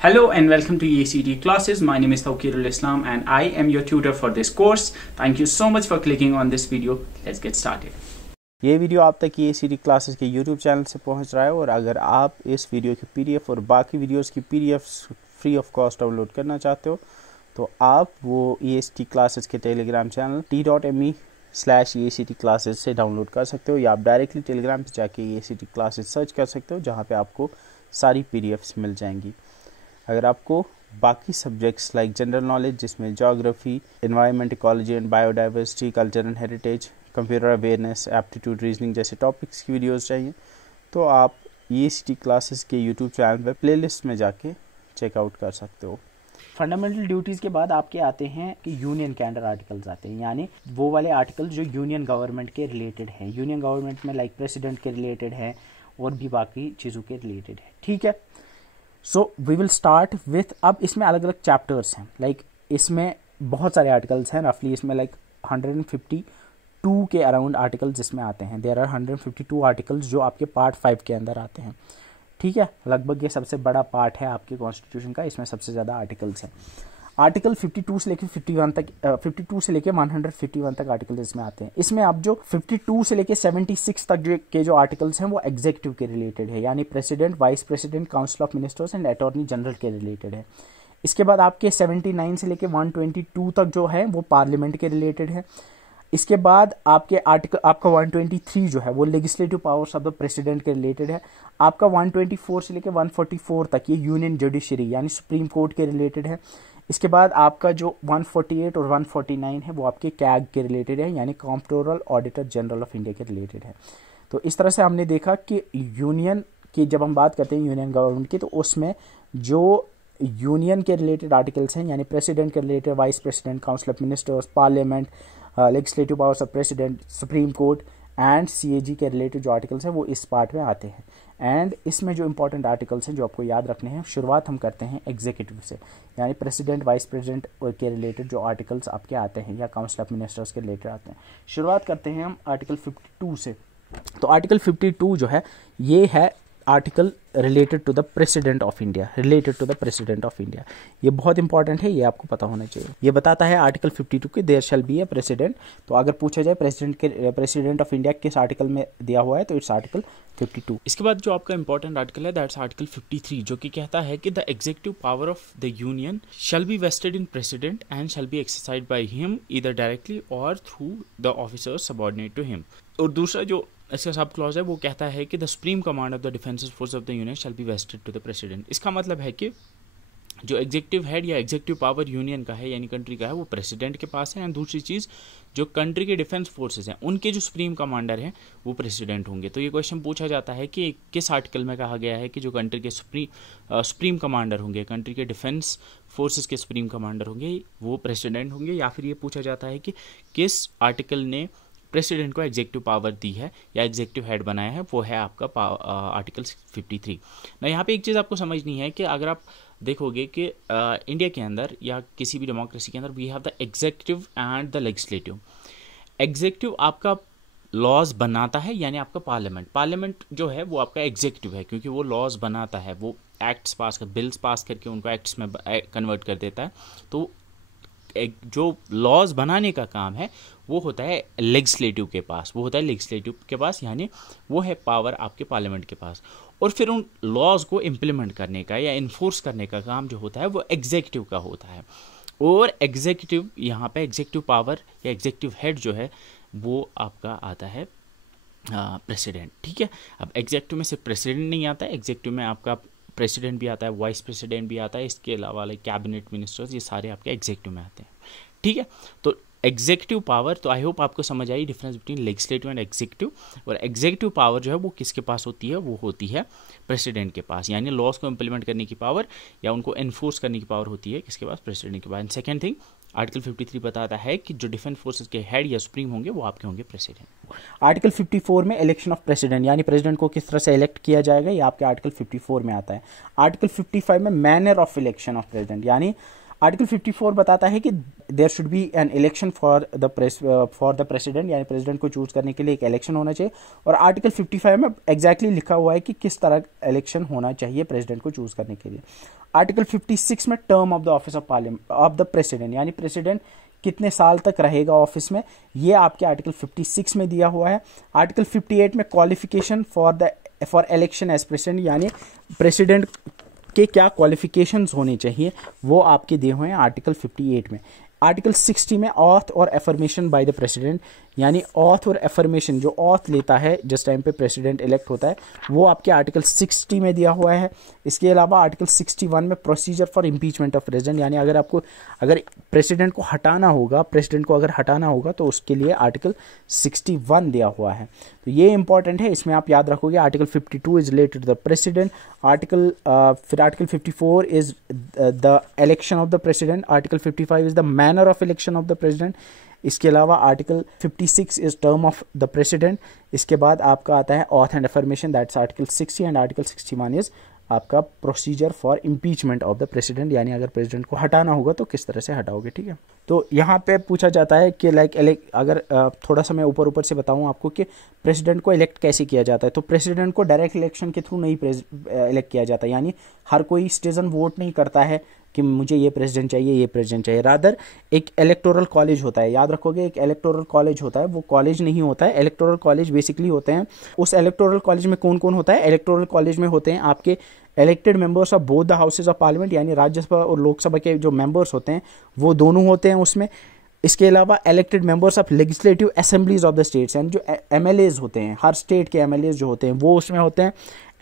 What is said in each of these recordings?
Hello and welcome to EACT classes. My name is Tawqirul Islam and I am your tutor for this course. Thank you so much for clicking on this video. Let's get started. ये video आप तक EACT classes के YouTube channel से पहुंच रहा है और अगर आप इस वीडियो की PDF और बाकी वीडियोस की PDFs free of cost download करना चाहते हो तो आप वो EACT क्लासेस के टेलीग्राम चैनल t.me/EACT क्लासेस से डाउनलोड कर सकते हो या आप डायरेक्टली टेलीग्राम पे जाके EACT क्लासेस सर्च कर सकते हो जहाँ पे आपको सारी PDFs मिल जाएंगी। अगर आपको बाकी सब्जेक्ट्स लाइक जनरल नॉलेज जिसमें geography, environment, ecology and biodiversity, culture and heritage, computer awareness, aptitude, reasoning जैसे टॉपिक्स की वीडियोस चाहिए तो आप EACT क्लासेस के यूट्यूब चैनल पर प्लेलिस्ट में जाके चेकआउट कर सकते हो। फंडामेंटल ड्यूटीज़ के बाद आपके आते हैं कि यूनियन के अंडर आर्टिकल्स आते हैं, यानी वो वाले आर्टिकल्स जो यूनियन गवर्नमेंट के रिलेटेड हैं। यूनियन गवर्नमेंट में लाइक प्रेसिडेंट के रिलेटेड है और भी बाकी चीज़ों के रिलेटेड है। ठीक है, so we will start with, अब इसमें अलग अलग चैप्टर्स हैं, लाइक इसमें बहुत सारे आर्टिकल्स हैं। रफली इसमें लाइक 152 के अराउंड आर्टिकल्स इसमें आते हैं। देयर आर 152 आर्टिकल्स जो आपके पार्ट 5 के अंदर आते हैं। ठीक है, लगभग ये सबसे बड़ा पार्ट है आपके कॉन्स्टिट्यूशन का, इसमें सबसे ज़्यादा आर्टिकल्स हैं। आर्टिकल 52 से लेकर 51 तक 52 से लेकर 151 तक आर्टिकल इसमें आते हैं। इसमें आप जो 52 से लेकर 76 तक के जो आर्टिकल्स हैं वो एग्जीक्यूटिव के रिलेटेड है, यानी president, vice president, council of ministers and attorney general के रिलेटेड है। इसके बाद आपके 79 से लेकर 122 तक जो है वो पार्लियामेंट के रिलेटेड है। इसके बाद आपके आर्टिकल आपका 123 जो है वो legislative powers of the president के रिलेटेड है। आपका 124 से लेकर 144 तक ये यूनियन जुडिशरी यानी सुप्रीम कोर्ट के रिलेटेड है। इसके बाद आपका जो 148 और 149 है वो आपके कैग के रिलेटेड है, यानी comptroller auditor general of India के रिलेटेड है। तो इस तरह से हमने देखा कि यूनियन की जब हम बात करते हैं यूनियन गवर्नमेंट की, तो उसमें जो यूनियन के रिलेटेड आर्टिकल्स हैं यानी प्रेसिडेंट के related, vice president, council of ministers, parliament, legislative powers of president, supreme court and CAG के रिलेटेड जो आर्टिकल्स हैं वो इस पार्ट में आते हैं। एंड इसमें जो इंपॉर्टेंट आर्टिकल्स हैं जो आपको याद रखने हैं, शुरुआत हम करते हैं एग्जीक्यूटिव से, यानी प्रेसिडेंट, वाइस प्रेसिडेंट के रिलेटेड जो आर्टिकल्स आपके आते हैं या काउंसिल ऑफ मिनिस्टर्स के रिलेटेड आते हैं। शुरुआत करते हैं हम आर्टिकल 52 से। तो आर्टिकल 52 जो है ये है article related to the president of India, related to the president of India. ये बहुत इंपॉर्टेंट है, ये आपको पता होना चाहिए। ये बताता है आर्टिकल 52 के there shall be a president. तो अगर पूछा जाए प्रेसिडेंट ऑफ इंडिया किस आर्टिकल में दिया हुआ है तो इट्स आर्टिकल 52। इसके बाद जो आपका इंपॉर्टेंट आर्टिकल है दैट्स आर्टिकल 53 जो कि कहता है कि the executive power of the union shall be vested in president and shall be exercised by him either directly or through the officers subordinate to him. और दूसरा जो इसका सब क्लॉज है वो कहता है कि the supreme command of the defence force of the union shall be vested to the president. इसका मतलब है कि जो एग्जीक्यूटिव हेड या एग्जीक्यूटिव पावर यूनियन का है यानी कंट्री का है वो प्रेसिडेंट के पास है। एंड दूसरी चीज़ जो कंट्री के डिफेंस फोर्सेस हैं उनके जो सुप्रीम कमांडर हैं वो प्रेसिडेंट होंगे। तो ये क्वेश्चन पूछा जाता है कि किस आर्टिकल में कहा गया है कि जो कंट्री के सुप्रीम कमांडर होंगे, कंट्री के डिफेंस फोर्सेस के सुप्रीम कमांडर होंगे वो प्रेसिडेंट होंगे, या फिर ये पूछा जाता है कि किस आर्टिकल ने प्रेसिडेंट को एग्जीक्यूटिव पावर दी है या एग्जीक्यूटिव हेड बनाया है, वो है आपका आर्टिकल 53। ना यहाँ पे एक चीज़ आपको समझनी है कि अगर आप देखोगे कि इंडिया के अंदर या किसी भी डेमोक्रेसी के अंदर we have the executive and the legislative. Executive आपका लॉज बनाता है यानी आपका पार्लियामेंट जो है वो आपका एग्जीक्यूटिव है क्योंकि वो लॉज बनाता है, वो एक्ट्स पास कर, बिल्स पास करके उनको एक्ट्स में कन्वर्ट कर देता है। तो जो लॉज बनाने का काम है वो होता है लेजिस्लेटिव के पास, यानी वो है पावर आपके पार्लियामेंट के पास। और फिर उन लॉज को इम्प्लीमेंट करने का या इन्फोर्स करने का काम जो होता है वो एग्जीक्यूटिव का होता है। और एग्जीक्यूटिव यहाँ पे एग्जीक्यूटिव पावर या एग्जीक्यूटिव हेड जो है वो आपका आता है प्रेसिडेंट। ठीक है, अब एग्जीक्यूटिव में सिर्फ प्रेसिडेंट नहीं आता है, एग्जीक्यूटिव में आपका प्रेसिडेंट भी आता है, वाइस प्रेसिडेंट भी आता है, इसके अलावा लाइक कैबिनेट मिनिस्टर्स, ये सारे आपके एग्जीक्यूटिव में आते हैं। ठीक है, तो एग्जीक्यूटिव पावर, तो आई होप आपको समझ आई difference between legislative and executive. और एग्जीक्यूटिव पावर जो है वो किसके पास होती है, वो होती है प्रेसिडेंट के पास, यानी लॉज को इंप्लीमेंट करने की पावर या उनको एनफोर्स करने की पावर होती है किसके पास, प्रेसिडेंट के पास। एंड सेकेंड थिंग आर्टिकल 53 बताता है कि जो डिफेंस फोर्सेस के हेड या सुप्रीम होंगे वो आपके होंगे प्रेसिडेंट। आर्टिकल 54 में इलेक्शन ऑफ प्रेसिडेंट, यानी प्रेसिडेंट को किस तरह से इलेक्ट किया जाएगा, ये आपके आर्टिकल 54 में आता है। आर्टिकल 55 में manner of election of president, यानी आर्टिकल 54 बताता है कि there should be an election for the president, यानी प्रेसिडेंट को चूज करने के लिए एक इलेक्शन होना चाहिए। और आर्टिकल 55 में एग्जैक्टली लिखा हुआ है कि किस तरह इलेक्शन होना चाहिए प्रेसिडेंट को चूज करने के लिए। आर्टिकल 56 में term of the office of parliament of the president, यानी प्रेसिडेंट कितने साल तक रहेगा ऑफिस में, ये आपके आर्टिकल 56 में दिया हुआ है। आर्टिकल 58 में qualification for election as president, यानी प्रेसिडेंट के क्या क्वालिफिकेशंस होने चाहिए वो आपके दिए हुए हैं आर्टिकल 58 में। आर्टिकल 60 में ऑथ और एफर्मेशन बाय द प्रेसिडेंट, यानी ऑथ और एफर्मेशन जो ऑथ लेता है जिस टाइम पे प्रेसिडेंट इलेक्ट होता है वो आपके आर्टिकल 60 में दिया हुआ है। इसके अलावा आर्टिकल 61 में procedure for impeachment of president, यानी अगर प्रेसिडेंट को हटाना होगा तो उसके लिए आर्टिकल 61 दिया हुआ है। तो ये इंपॉर्टेंट है, इसमें आप याद रखोगे। Article 52 is related to the president. फिर article 54 is the election of the president. Article 55 is the manner of election of the president. इसके अलावा article 56 is term of the president. इसके बाद आपका आता है oath and affirmation, that's article 60, and article 61 is आपका procedure for impeachment of the president, यानी अगर प्रेसिडेंट को हटाना होगा तो किस तरह से हटाओगे। ठीक है, तो यहाँ पे पूछा जाता है कि अगर थोड़ा सा मैं ऊपर से बताऊँ आपको कि प्रेसिडेंट को इलेक्ट कैसे किया जाता है। तो प्रेसिडेंट को डायरेक्ट इलेक्शन के थ्रू नहीं इलेक्ट किया जाता, यानी हर कोई सिटीजन वोट नहीं करता है कि मुझे ये प्रेसिडेंट चाहिए, रादर एक इलेक्टोरल कॉलेज होता है। याद रखोगे, एक इलेक्टोरल कॉलेज होता है, वो कॉलेज नहीं होता है। इलेक्टोरल कॉलेज बेसिकली होते हैं। उस इलेक्टोरल कॉलेज में कौन कौन होता है? इलेक्टोरल कॉलेज में होते हैं आपके elected members of both the houses of parliament, यानी राज्यसभा और लोकसभा के जो मेंबर्स होते हैं वो दोनों होते हैं उसमें। इसके अलावा elected members of legislative assemblies of the states, यानी जो एमएलएज होते हैं, हर स्टेट के एमएलएज जो होते हैं वो उसमें होते हैं।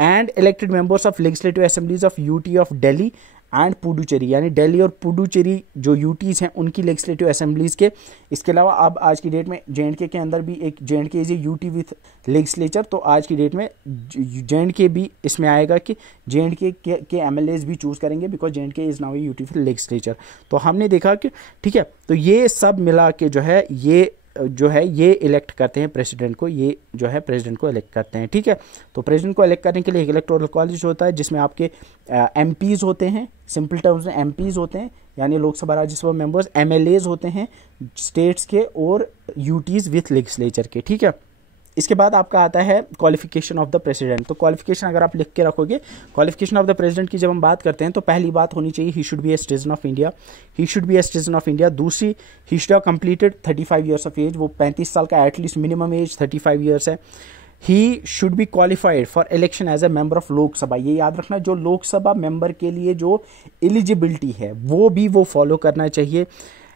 And elected members of legislative assemblies of UT of Delhi and Puducherry, यानी दिल्ली और पुडुचेरी जो यूटीज हैं उनकी लेजिस्लेटिव असेंबलीज के। इसके अलावा अब आज की डेट में जेएंडके के अंदर भी एक J&K is a UT with legislature, तो आज की डेट में जेएंडके भी इसमें आएगा कि जेएंडके के एमएलएज भी चूज करेंगे, because J&K is now A UT with legislature. तो हमने देखा कि ठीक है, तो ये सब मिला के ये इलेक्ट करते हैं प्रेसिडेंट को, ये जो है प्रेसिडेंट को इलेक्ट करते हैं। ठीक है, तो प्रेसिडेंट को इलेक्ट करने के लिए एक इलेक्टोरल कॉलेज होता है जिसमें आपके एमपीज होते हैं, सिंपल टर्म्स में एमपीज होते हैं, यानी लोकसभा राज्यसभा मेंबर्स। एमएलएज होते हैं स्टेट्स के और यूटीज विथ लेजिस्लेचर के। ठीक है, इसके बाद आपका आता है क्वालिफिकेशन ऑफ द प्रेसिडेंट। तो क्वालिफिकेशन अगर आप लिख के रखोगे, क्वालिफिकेशन ऑफ द प्रेसिडेंट की जब हम बात करते हैं तो पहली बात होनी चाहिए he should be a citizen of India. दूसरी, he should have completed 35 years of age, वो 35 साल का एटलीस्ट मिनिमम एज 35 ईयर्स है। He should be qualified for election as a member of Lok Sabha. ये याद रखना, जो लोकसभा मेंबर के लिए जो एलिजिबिलिटी है वो फॉलो करना चाहिए।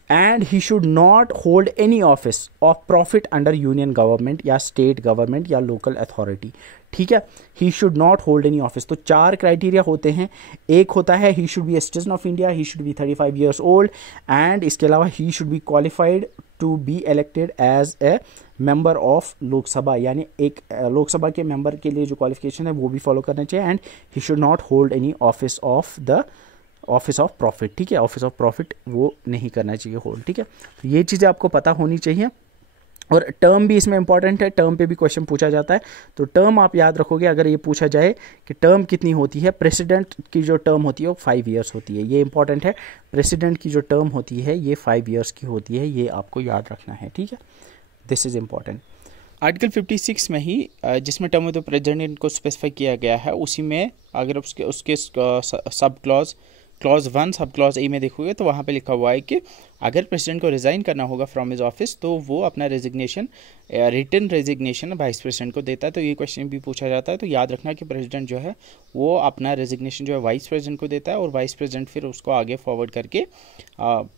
And he should not hold any office of profit under union government या स्टेट गवर्नमेंट या लोकल अथॉरिटी। ठीक है, he should not hold any office. तो 4 क्राइटेरिया होते हैं। एक होता है he should be a citizen of India, he should be 35 years old, and इसके अलावा he should be qualified to be elected as a member of Lok Sabha, यानी एक लोकसभा के मेंबर के लिए जो क्वालिफिकेशन है वो भी फॉलो करना चाहिए। And he should not hold any office of profit. ठीक है, ऑफिस ऑफ प्रॉफिट वो नहीं करना चाहिए होल्ड। ठीक है, तो ये चीज़ें आपको पता होनी चाहिए। और टर्म भी इसमें इंपॉर्टेंट है, टर्म पे भी क्वेश्चन पूछा जाता है। तो टर्म आप याद रखोगे, अगर ये पूछा जाए कि टर्म कितनी होती है, प्रेसिडेंट की जो टर्म होती है वो 5 ईयर्स होती है। ये इंपॉर्टेंट है, प्रेसिडेंट की जो टर्म होती है ये 5 ईयर्स की होती है, ये आपको याद रखना है। ठीक है, दिस इज इम्पॉर्टेंट। आर्टिकल 56 में ही जिसमें टर्म ऑफ द प्रेसिडेंट को स्पेसिफाई किया गया है, उसी में अगर उसके sub clause 1 sub clause A में देखोगे तो वहाँ पे लिखा हुआ है कि अगर प्रेसिडेंट को रिज़ाइन करना होगा फ्रॉम हिज ऑफिस तो वो अपना resignation written resignation vice president को देता है। तो ये क्वेश्चन भी पूछा जाता है। तो याद रखना कि प्रेसिडेंट जो है वो अपना रेजिग्नेशन जो है वाइस प्रेसिडेंट को देता है और वाइस प्रेसिडेंट फिर उसको आगे फॉरवर्ड करके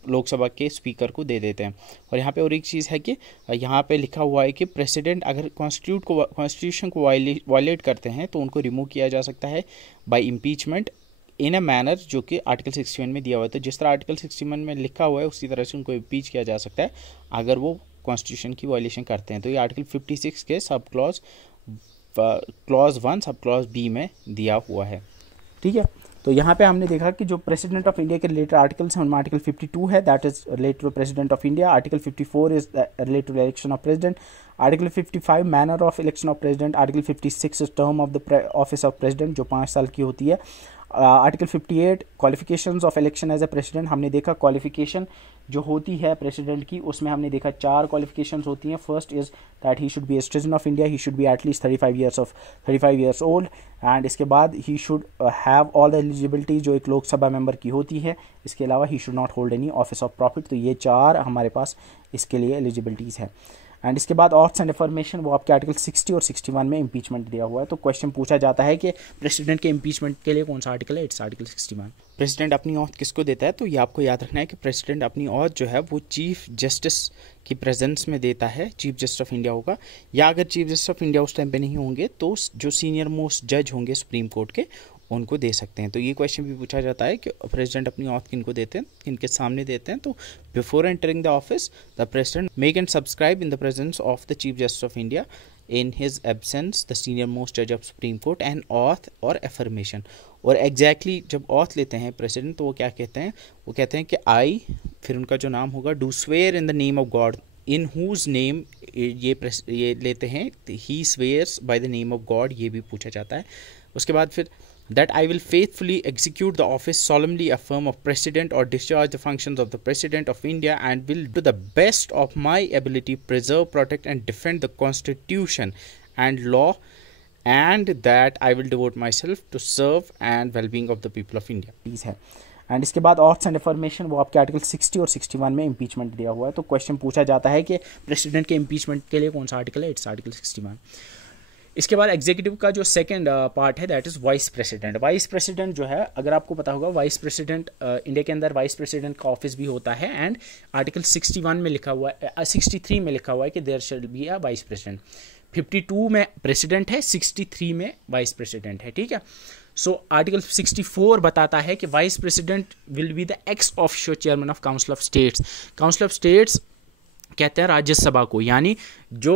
लोकसभा के स्पीकर को दे देते हैं। और यहाँ पे और एक चीज़ है कि यहाँ पे लिखा हुआ है कि प्रेसिडेंट अगर कॉन्स्टिट्यूशन को वायलेट करते हैं तो उनको रिमूव किया जा सकता है by impeachment in a manner, जो कि आर्टिकल 61 में दिया हुआ है। तो जिस तरह आर्टिकल 61 में लिखा हुआ है उसी तरह से उनको इम्पीच किया जा सकता है अगर वो कॉन्स्टिट्यूशन की वायलेशन करते हैं। तो ये आर्टिकल 56 के sub clause 1 sub clause B में दिया हुआ है। ठीक है, तो यहाँ पे हमने देखा कि जो प्रेसिडेंट ऑफ इंडिया के रिलेटेड आर्टिकल्स हैं उनमें आर्टिकल 52 है, that is related to president of India. Article 54 is related to election of president. Article 55 manner of election of president. Article 56 is term of the office of president जो 5 साल की होती है। Article 58 qualifications of election as a president, हमने देखा qualification जो होती है प्रेसिडेंट की, उसमें हमने देखा 4 क्वालिफिकेशंस होती हैं. First is that he should be a citizen of India, he should B at least 35 years old, and इसके बाद ही should have all the eligibility जो एक लोकसभा मेंबर की होती है. इसके अलावा he should not hold any office of profit. तो ये 4 हमारे पास इसके लिए एलिजिबिलिटीज़ है. एंड इसके बाद ऑथ्स एंड अफर्मेशन, वो आपके आर्टिकल 60 और 61 में इम्पीचमेंट दिया हुआ है. तो क्वेश्चन पूछा जाता है कि प्रेसिडेंट के इम्पीचमेंट के लिए कौन सा आर्टिकल है? It's article 61. प्रेसिडेंट अपनी ऑथ किसको देता है? तो ये आपको याद रखना है कि प्रेसिडेंट अपनी ऑथ जो है वो चीफ जस्टिस की प्रेजेंस में देता है. चीफ जस्टिस ऑफ इंडिया होगा, या अगर चीफ जस्टिस ऑफ इंडिया उस टाइम पे नहीं होंगे तो जो सीनियर मोस्ट जज होंगे सुप्रीम कोर्ट के, उनको दे सकते हैं. तो ये क्वेश्चन भी पूछा जाता है कि प्रेसिडेंट अपनी ऑथ किनको देते हैं, किनके सामने देते हैं. तो before entering the office the president make and subscribe in the presence of the chief justice of India in his absence the senior most judge of supreme court and oath or affirmation. और exactly जब oath लेते हैं president तो वो क्या कहते हैं? वो कहते हैं कि I, फिर उनका जो नाम होगा, do swear in the name of God, in whose name ये लेते हैं, he swears by the name of God, ये भी पूछा जाता है. उसके बाद फिर that I will faithfully execute the office, solemnly affirm of president or discharge the functions of the president of India, and will to the best of my ability preserve, protect and defend the constitution and law, and that I will devote myself to serve and well-being of the people of India. है. And इसके बाद ऑथ्स and affirmation, वो आपके article 60 और 61 में impeachment दिया हुआ है. तो क्वेश्चन पूछा जाता है कि प्रेसिडेंट के इम्पीचमेंट के लिए कौन सा आर्टिकल है? It's article 61. इसके बाद एग्जीक्यूटिव का जो सेकंड पार्ट है that is vice president. Vice president जो है, अगर आपको पता होगा, वाइस प्रेसिडेंट इंडिया के अंदर वाइस प्रेसिडेंट का ऑफिस भी होता है. एंड आर्टिकल 61 में लिखा हुआ है, 63 में लिखा हुआ है कि there shall be a vice president. 52 में प्रेसिडेंट है, 63 में वाइस प्रेसिडेंट है. ठीक है. सो आर्टिकल 64 बताता है कि vice president will be the ex officio chairman of council of states. Council of states कहते हैं राज्यसभा को, यानी जो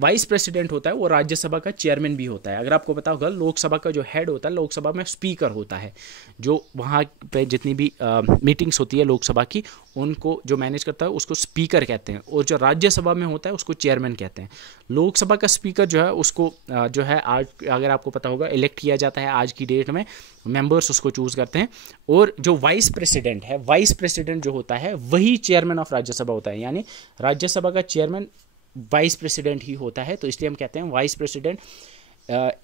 वाइस प्रेसिडेंट होता है वो राज्यसभा का चेयरमैन भी होता है. अगर आपको पता होगा, लोकसभा का जो हेड होता है, लोकसभा में स्पीकर होता है, जो वहाँ पे जितनी भी मीटिंग्स होती है लोकसभा की, उनको जो मैनेज करता है उसको स्पीकर कहते हैं, और जो राज्यसभा में होता है उसको चेयरमैन कहते हैं. लोकसभा का स्पीकर जो है उसको जो है आज, अगर आपको पता होगा, इलेक्ट किया जाता है आज की डेट में, मेंबर्स उसको चूज़ करते हैं. और जो वाइस प्रेसिडेंट है, वाइस प्रेसिडेंट जो होता है वही चेयरमैन ऑफ राज्यसभा होता है, यानी राज्यसभा का चेयरमैन वाइस प्रेसिडेंट ही होता है. तो इसलिए हम कहते हैं vice president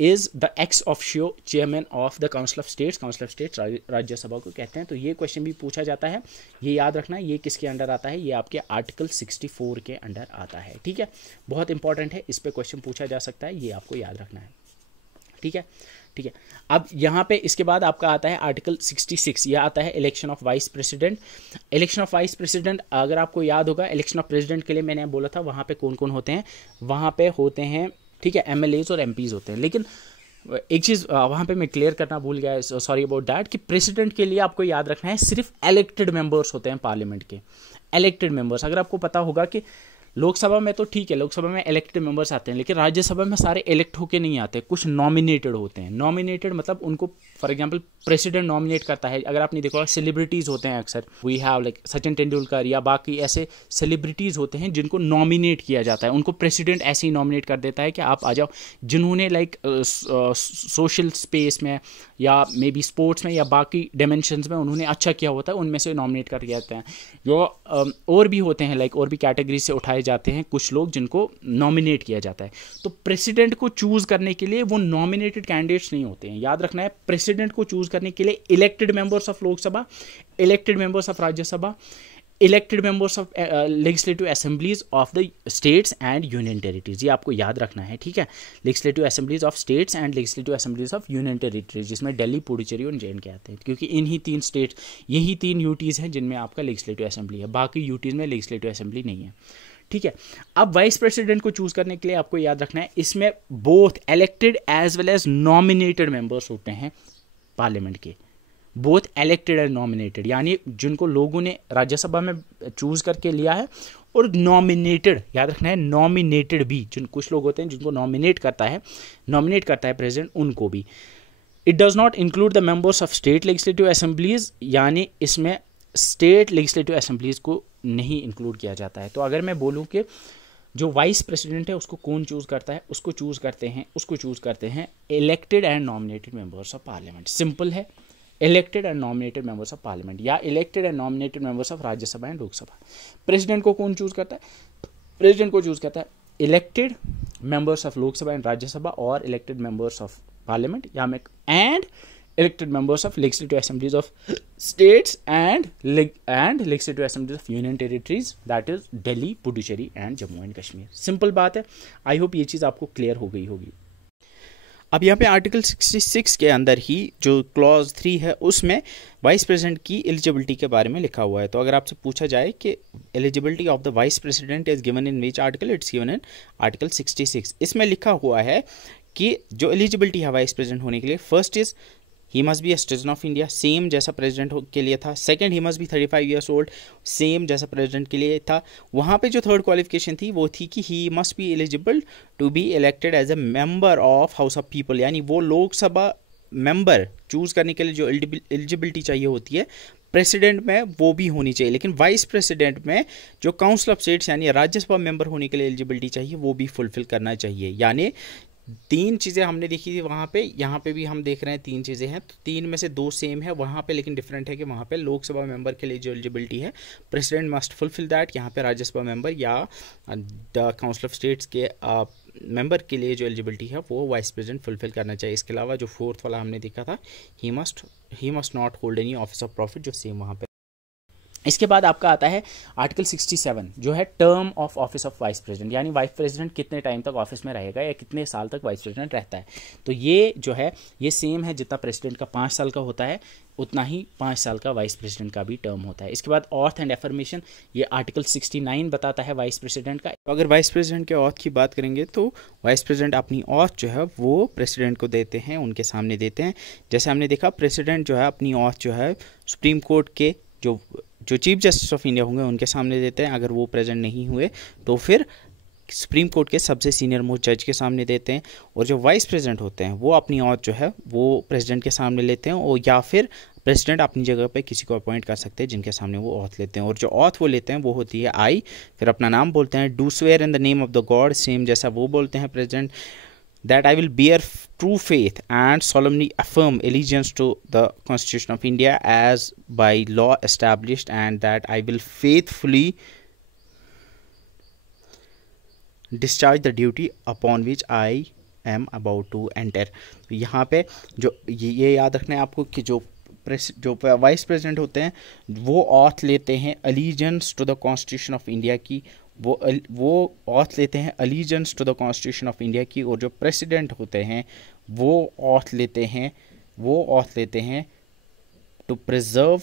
is the ex officio chairman of the council of states. Council of states Rajya Sabha को कहते हैं. तो ये क्वेश्चन भी पूछा जाता है, ये याद रखना है. ये किसके अंडर आता है? ये आपके आर्टिकल 64 के अंडर आता है. ठीक है, बहुत इंपॉर्टेंट है, इस पर क्वेश्चन पूछा जा सकता है, ये आपको याद रखना है. ठीक है. ठीक है. अब यहाँ पे इसके बाद आपका आता है आर्टिकल 66, यह आता है election of vice president. Election of vice president, अगर आपको याद होगा, इलेक्शन ऑफ प्रेसिडेंट के लिए मैंने बोला था वहाँ पे कौन कौन होते हैं. वहाँ पे होते हैं, ठीक है, MLAs और MPs होते हैं. लेकिन एक चीज़ वहाँ पे मैं क्लियर करना भूल गया, सॉरी अबाउट दैट, कि प्रेसिडेंट के लिए आपको याद रखना है सिर्फ इलेक्टेड मेंबर्स होते हैं पार्लियामेंट के. इलेक्टेड मेंबर्स, अगर आपको पता होगा कि लोकसभा में तो ठीक है, लोकसभा में इलेक्टेड मेंबर्स आते हैं, लेकिन राज्यसभा में सारे इलेक्ट होके नहीं आते, कुछ नॉमिनेटेड होते हैं. नॉमिनेटेड मतलब उनको फॉर एग्जांपल प्रेसिडेंट नॉमिनेट करता है. अगर आपने देखा, सेलिब्रिटीज़ होते हैं अक्सर, we have like Sachin Tendulkar या बाकी ऐसे सेलिब्रिटीज़ होते हैं जिनको नॉमिनेट किया जाता है. उनको प्रेसिडेंट ऐसे ही नॉमिनेट कर देता है कि आप आ जाओ, जिन्होंने लाइक सोशल स्पेस में या मे बी स्पोर्ट्स में या बाकी डायमेंशंस में उन्होंने अच्छा किया होता है, उनमें से नॉमिनेट कर जाते हैं. जो और भी होते हैं, लाइक और भी कैटेगरी से उठाए जाते हैं कुछ लोग जिनको नॉमिनेट किया जाता है. तो प्रेसिडेंट को चूज करने के लिए वो नॉमिनेटेड कैंडिडेट्स नहीं होते हैं. याद रखना है, प्रेसिडेंट को चूज करने के लिए elected members of Lok Sabha, elected members of Rajya Sabha, elected members of legislative assemblies of the states and union territories. ये आपको याद रखना है. ठीक है, legislative assemblies of states and legislative assemblies of union territories, जिसमें दिल्ली, पुडुचेरी और JNK आते हैं, क्योंकि इन्हीं 3 स्टेट्स, यही 3 यूटीज़ हैं जिनमें आपका लेजिस्लेटिव असेंबली है. बाकी यूटीज़ में लेजिस्लेटिव असेंबली नहीं है. ठीक है. अब वाइस प्रेसिडेंट को चूज करने के लिए आपको याद रखना है, इसमें both elected as well as nominated members होते हैं पार्लियामेंट के. बोथ इलेक्टेड एंड नॉमिनेटेड, यानी जिनको लोगों ने राज्यसभा में चूज करके लिया है, और नॉमिनेटेड, याद रखना है, नॉमिनेटेड भी, जिन कुछ लोग होते हैं जिनको नॉमिनेट करता है प्रेसिडेंट, उनको भी. It does not include the members of state legislative assemblies, यानी इसमें स्टेट लेजिस्लेटिव असेंबलीज को नहीं इंक्लूड किया जाता है. तो अगर मैं बोलूँ कि जो वाइस प्रेसिडेंट है उसको कौन चूज करता है, उसको चूज करते हैं elected and nominated members of parliament. Simple है, elected and nominated members of parliament या elected and nominated members of Rajya Sabha and Lok Sabha. President को कौन चूज करता है, प्रेसिडेंट को चूज करता है elected members of Lok Sabha and Rajya Sabha और इलेक्टेड मेंबर्स ऑफ पार्लियामेंट या में and elected members of legislative assemblies of states and legislative assemblies of union territories, that is Delhi, Puducherry and Jammu and Kashmir। Simple बात है, I hope ये चीज़ आपको clear हो गई होगी। अब यहाँ पे आर्टिकल 66 के अंदर ही जो क्लॉज 3 है उसमें वाइस प्रेसिडेंट की एलिजिबिलिटी के बारे में लिखा हुआ है। तो अगर आपसे पूछा जाए कि eligibility of the vice president is given in which article, it's given in article 66। इसमें लिखा हुआ है कि जो एलिजिबिलिटी है वाइस प्रेसिडेंट होने के लिए, first is he must be a citizen of India, same जैसा प्रेसिडेंट के लिए था। सेकंड, ही must B 35 years old, same जैसा प्रेसिडेंट के लिए था। वहाँ पे जो थर्ड क्वालिफिकेशन थी वो थी कि he must be eligible to be elected as a member of house of people, यानी वो लोकसभा मेंबर चूज करने के लिए जो एलिजिबिलिटी चाहिए होती है प्रेसिडेंट में वो भी होनी चाहिए। लेकिन वाइस प्रेसिडेंट में जो काउंसिल ऑफ स्टेट्स यानी राज्यसभा मेंबर होने के लिए एलिजिबिलिटी चाहिए वो भी फुलफिल करना चाहिए। यानी 3 चीज़ें हमने देखी थी वहाँ पे, यहाँ पे भी हम देख रहे हैं 3 चीज़ें हैं। तो 3 में से 2 सेम है वहाँ पे, लेकिन डिफरेंट है कि वहाँ पे लोकसभा मेंबर के लिए जो एलिजिबिलिटी है प्रेसिडेंट मस्ट फुलफिल दैट, यहाँ पे राज्यसभा मेंबर या द काउंसिल ऑफ स्टेट्स के मेंबर के लिए जो एलिजिबिलिटी है वो वाइस प्रेसिडेंट फुलफिल करना चाहिए। इसके अलावा जो 4th वाला हमने देखा था, he must not hold any office of profit, जो सेम वहाँ पे। इसके बाद आपका आता है आर्टिकल 67 जो है term of office of vice president, यानी वाइस प्रेसिडेंट कितने टाइम तक ऑफिस में रहेगा या कितने साल तक वाइस प्रेसिडेंट रहता है। तो ये जो है ये सेम है, जितना प्रेसिडेंट का 5 साल का होता है उतना ही 5 साल का वाइस प्रेसिडेंट का भी टर्म होता है। इसके बाद ऑथ एंड एफर्मेशन, ये आर्टिकल 69 बताता है वाइस प्रेसिडेंट का। तो अगर वाइस प्रेसिडेंट के ऑथ की बात करेंगे तो वाइस प्रेसिडेंट अपनी ऑथ जो है वो प्रेसिडेंट को देते हैं, उनके सामने देते हैं। जैसे हमने देखा प्रेसिडेंट जो है अपनी ऑथ जो है सुप्रीम कोर्ट के जो चीफ जस्टिस ऑफ इंडिया होंगे उनके सामने देते हैं। अगर वो प्रेजेंट नहीं हुए तो फिर सुप्रीम कोर्ट के सबसे सीनियर मोस्ट जज के सामने देते हैं। और जो वाइस प्रेसिडेंट होते हैं वो अपनी ऑथ जो है वो प्रेसिडेंट के सामने लेते हैं, और या फिर प्रेसिडेंट अपनी जगह पे किसी को अपॉइंट कर सकते हैं जिनके सामने वो ऑथ लेते हैं। और जो ऑथ वो लेते हैं वो होती है आई, फिर अपना नाम बोलते हैं, do swear in the name of the God, same जैसा वो बोलते हैं president, that I will bear true faith and solemnly affirm allegiance to the Constitution of India as by law established, and that I will faithfully discharge the duty upon which I am about to enter। तो यहाँ पे जो ये याद रखना है आपको कि जो वाइस प्रेसिडेंट होते हैं वो ऑथ लेते हैं allegiance to the constitution of India की, वो ऑथ लेते हैं allegiance to the constitution of India की। और जो प्रेसिडेंट होते हैं वो ऑथ लेते हैं to preserve,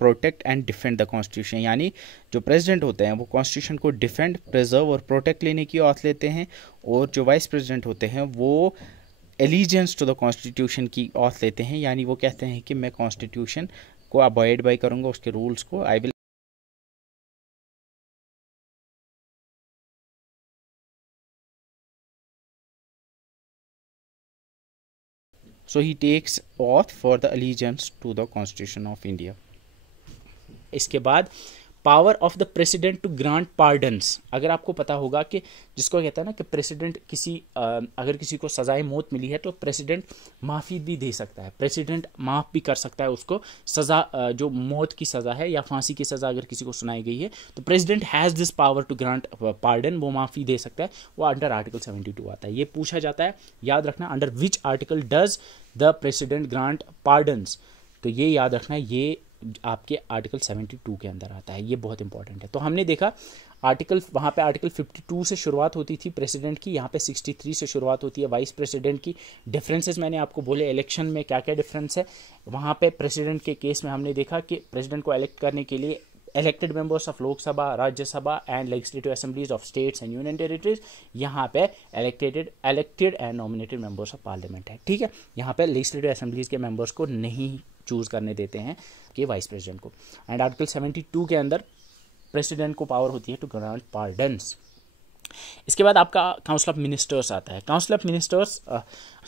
protect and defend the constitution, यानी जो प्रेसिडेंट होते हैं वो कॉन्स्टिट्यूशन को डिफेंड, प्रिजर्व और प्रोटेक्ट लेने की ऑथ लेते हैं। और जो वाइस प्रेसिडेंट होते हैं वो एलिजेंस टू द कॉन्स्टिट्यूशन की ऑथ लेते हैं, यानी वो कहते हैं कि मैं कॉन्स्टिट्यूशन को अवॉइड बाई करूँगा, उसके रूल्स को I will. So he takes oath for the allegiance to the Constitution of India। इसके बाद power of the president to grant pardons. अगर आपको पता होगा कि जिसको कहता है ना कि प्रेसिडेंट अगर किसी को सजाए मौत मिली है तो प्रेसिडेंट माफ़ी भी दे सकता है, प्रेसिडेंट माफ़ भी कर सकता है उसको सज़ा, जो मौत की सज़ा है या फांसी की सज़ा अगर किसी को सुनाई गई है तो president has this power to grant pardon, वो माफ़ी दे सकता है। वो अंडर आर्टिकल 72 आता है। ये पूछा जाता है, याद रखना under which article does the president grant pardons, तो ये याद रखना है ये आपके आर्टिकल 72 के अंदर आता है, ये बहुत इंपॉर्टेंट है। तो हमने देखा वहाँ पे आर्टिकल 52 से शुरुआत होती थी प्रेसिडेंट की, यहाँ पे 63 से शुरुआत होती है वाइस प्रेसिडेंट की। डिफरेंसेस मैंने आपको बोले इलेक्शन में क्या क्या डिफरेंस है। वहाँ पे प्रेसिडेंट के केस में हमने देखा कि प्रेसिडेंट को इलेक्ट करने के लिए elected members of Lok Sabha, Rajya Sabha and legislative assemblies of states and union territories, यहाँ पे elected and nominated members of parliament है, ठीक है। यहाँ पे लेजिस्लेटिव असेंबलीज के मेंबर्स को नहीं चूज करने देते हैं कि वाइस प्रेसिडेंट को। एंड आर्टिकल 72 के अंदर प्रेसिडेंट को पावर होती है टू ग्रांट पार्डन्स। इसके बाद आपका काउंसिल ऑफ मिनिस्टर्स आता है। काउंसिल ऑफ मिनिस्टर्स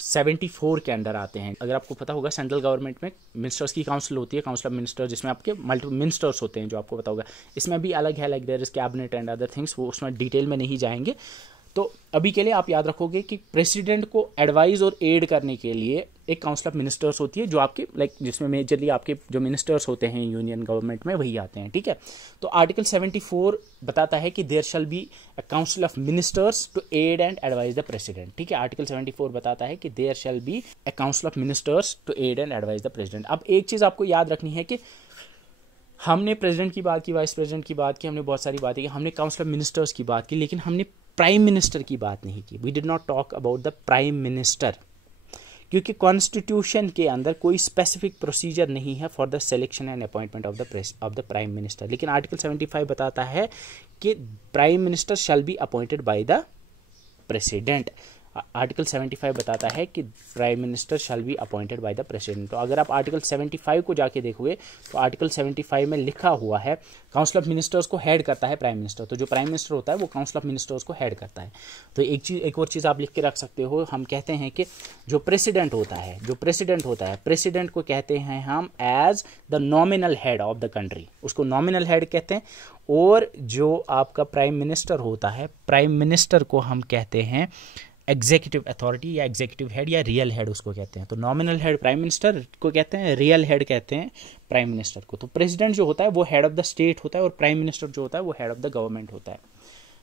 74 के अंडर आते हैं। अगर आपको पता होगा सेंट्रल गवर्नमेंट में मिनिस्टर्स की काउंसिल होती है, काउंसिल ऑफ मिनिस्टर्स, जिसमें आपके मल्टीपल मिनिस्टर्स होते हैं, जो आपको पता होगा। इसमें भी अलग है, like there is cabinet and other things, वो उसमें डिटेल में नहीं जाएंगे। तो अभी के लिए आप याद रखोगे कि प्रेसिडेंट को एडवाइज और एड करने के लिए एक काउंसिल ऑफ मिनिस्टर्स होती है, जो आपके लाइक जिसमें मेजरली आपके जो मिनिस्टर्स होते हैं यूनियन गवर्नमेंट में वही आते हैं, ठीक है। तो आर्टिकल 74 बताता है कि there shall be a council of ministers to aid and advise the president, ठीक है। आर्टिकल 74 बताता है कि there shall be a council of ministers to aid and advise the president. अब एक चीज आपको याद रखनी है कि हमने प्रेसिडेंट की बात की, वाइस प्रेसिडेंट की बात की, हमने बहुत सारी बातें की, हमने काउंसिल ऑफ मिनिस्टर्स की बात की, लेकिन हमने प्राइम मिनिस्टर की बात नहीं की। We did not talk about the prime minister, क्योंकि कॉन्स्टिट्यूशन के अंदर कोई स्पेसिफिक प्रोसीजर नहीं है for the selection and appointment of the prime minister. लेकिन आर्टिकल 75 बताता है कि prime minister shall be appointed by the president. Article 75 बताता है कि prime minister shall be appointed by the president. तो अगर आप आर्टिकल 75 को जाके देखोगे तो आर्टिकल 75 में लिखा हुआ है काउंसिल ऑफ मिनिस्टर्स को हेड करता है प्राइम मिनिस्टर। तो जो प्राइम मिनिस्टर होता है वो काउंसिल ऑफ मिनिस्टर्स को हेड करता है। तो एक और चीज़ आप लिख के रख सकते हो, हम कहते हैं कि जो प्रेसिडेंट होता है प्रेसिडेंट को कहते हैं हम as the nominal head of the country, उसको नॉमिनल हेड कहते हैं। और जो आपका प्राइम मिनिस्टर होता है, प्राइम मिनिस्टर को हम कहते हैं एग्जीक्यूटिव अथॉरिटी या एग्जीक्यूटिव हेड या रियल हेड उसको कहते हैं। तो नॉमिनल हेड प्राइम मिनिस्टर को कहते हैं, रियल हेड कहते हैं प्राइम मिनिस्टर को। तो प्रेसिडेंट जो होता है वो हेड ऑफ द स्टेट होता है, और प्राइम मिनिस्टर जो होता है वो हेड ऑफ द गवर्नमेंट होता है,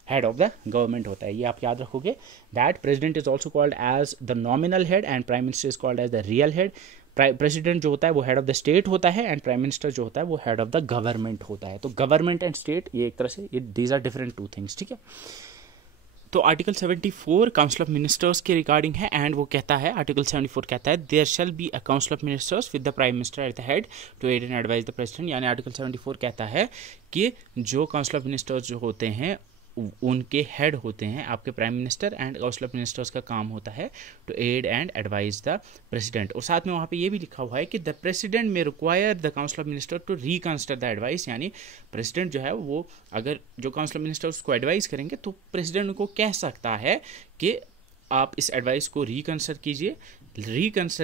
हेड ऑफ द गवर्नमेंट होता है। ये आप याद रखोगे, that president is also called as the nominal head and prime minister is called as the real head. President जो होता है वो हेड ऑफ द स्टेट होता है, एंड प्राइम मिनिस्टर जो होता है वो हेड ऑफ द गवर्नमेंट होता है। तो गवर्नमेंट एंड स्टेट ये एक तरह से these are different two things, ठीक है। तो आर्टिकल 74 काउंसिल ऑफ मिनिस्टर्स के रिगार्डिंग है, एंड वो कहता है, आर्टिकल 74 कहता है there shall be a council of ministers with the prime minister at the head to aid and advise the president. यानी आर्टिकल 74 कहता है कि जो काउंसिल ऑफ मिनिस्टर्स जो होते हैं उनके हेड होते हैं आपके prime minister, and council of ministers का काम होता है to aid and advise the president. और साथ में वहाँ पे ये भी लिखा हुआ है कि the president may require the council of minister to reconsider the advice. यानी प्रेसिडेंट जो है वो अगर जो काउंसिल ऑफ मिनिस्टर उसको एडवाइस करेंगे तो प्रेसिडेंट को कह सकता है कि आप इस एडवाइस को रिकंसिडर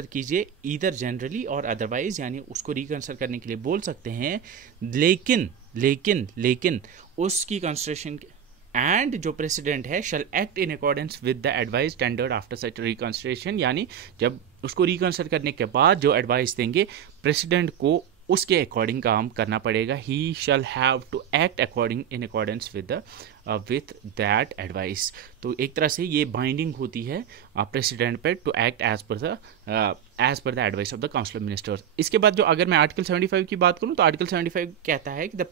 कीजिए ईदर जनरली और अदरवाइज, यानी उसको रिकंसिडर करने के लिए बोल सकते हैं। लेकिन उसकी कंसिडरेशन एंड जो प्रेसिडेंट है shall act in accordance with the advice tendered after such reconsideration. यानी जब उसको रिकंसिडर करने के बाद जो एडवाइस देंगे प्रेसिडेंट को उसके अकॉर्डिंग काम करना पड़ेगा। He shall have to act according in accordance with that advice. तो एक तरह से ये बाइंडिंग होती है प्रेसिडेंट पे to act as per the advice of the council of ministers. इसके बाद जो अगर मैं आर्टिकल 75 की बात करूं तो आर्टिकल 75 कहता है कि the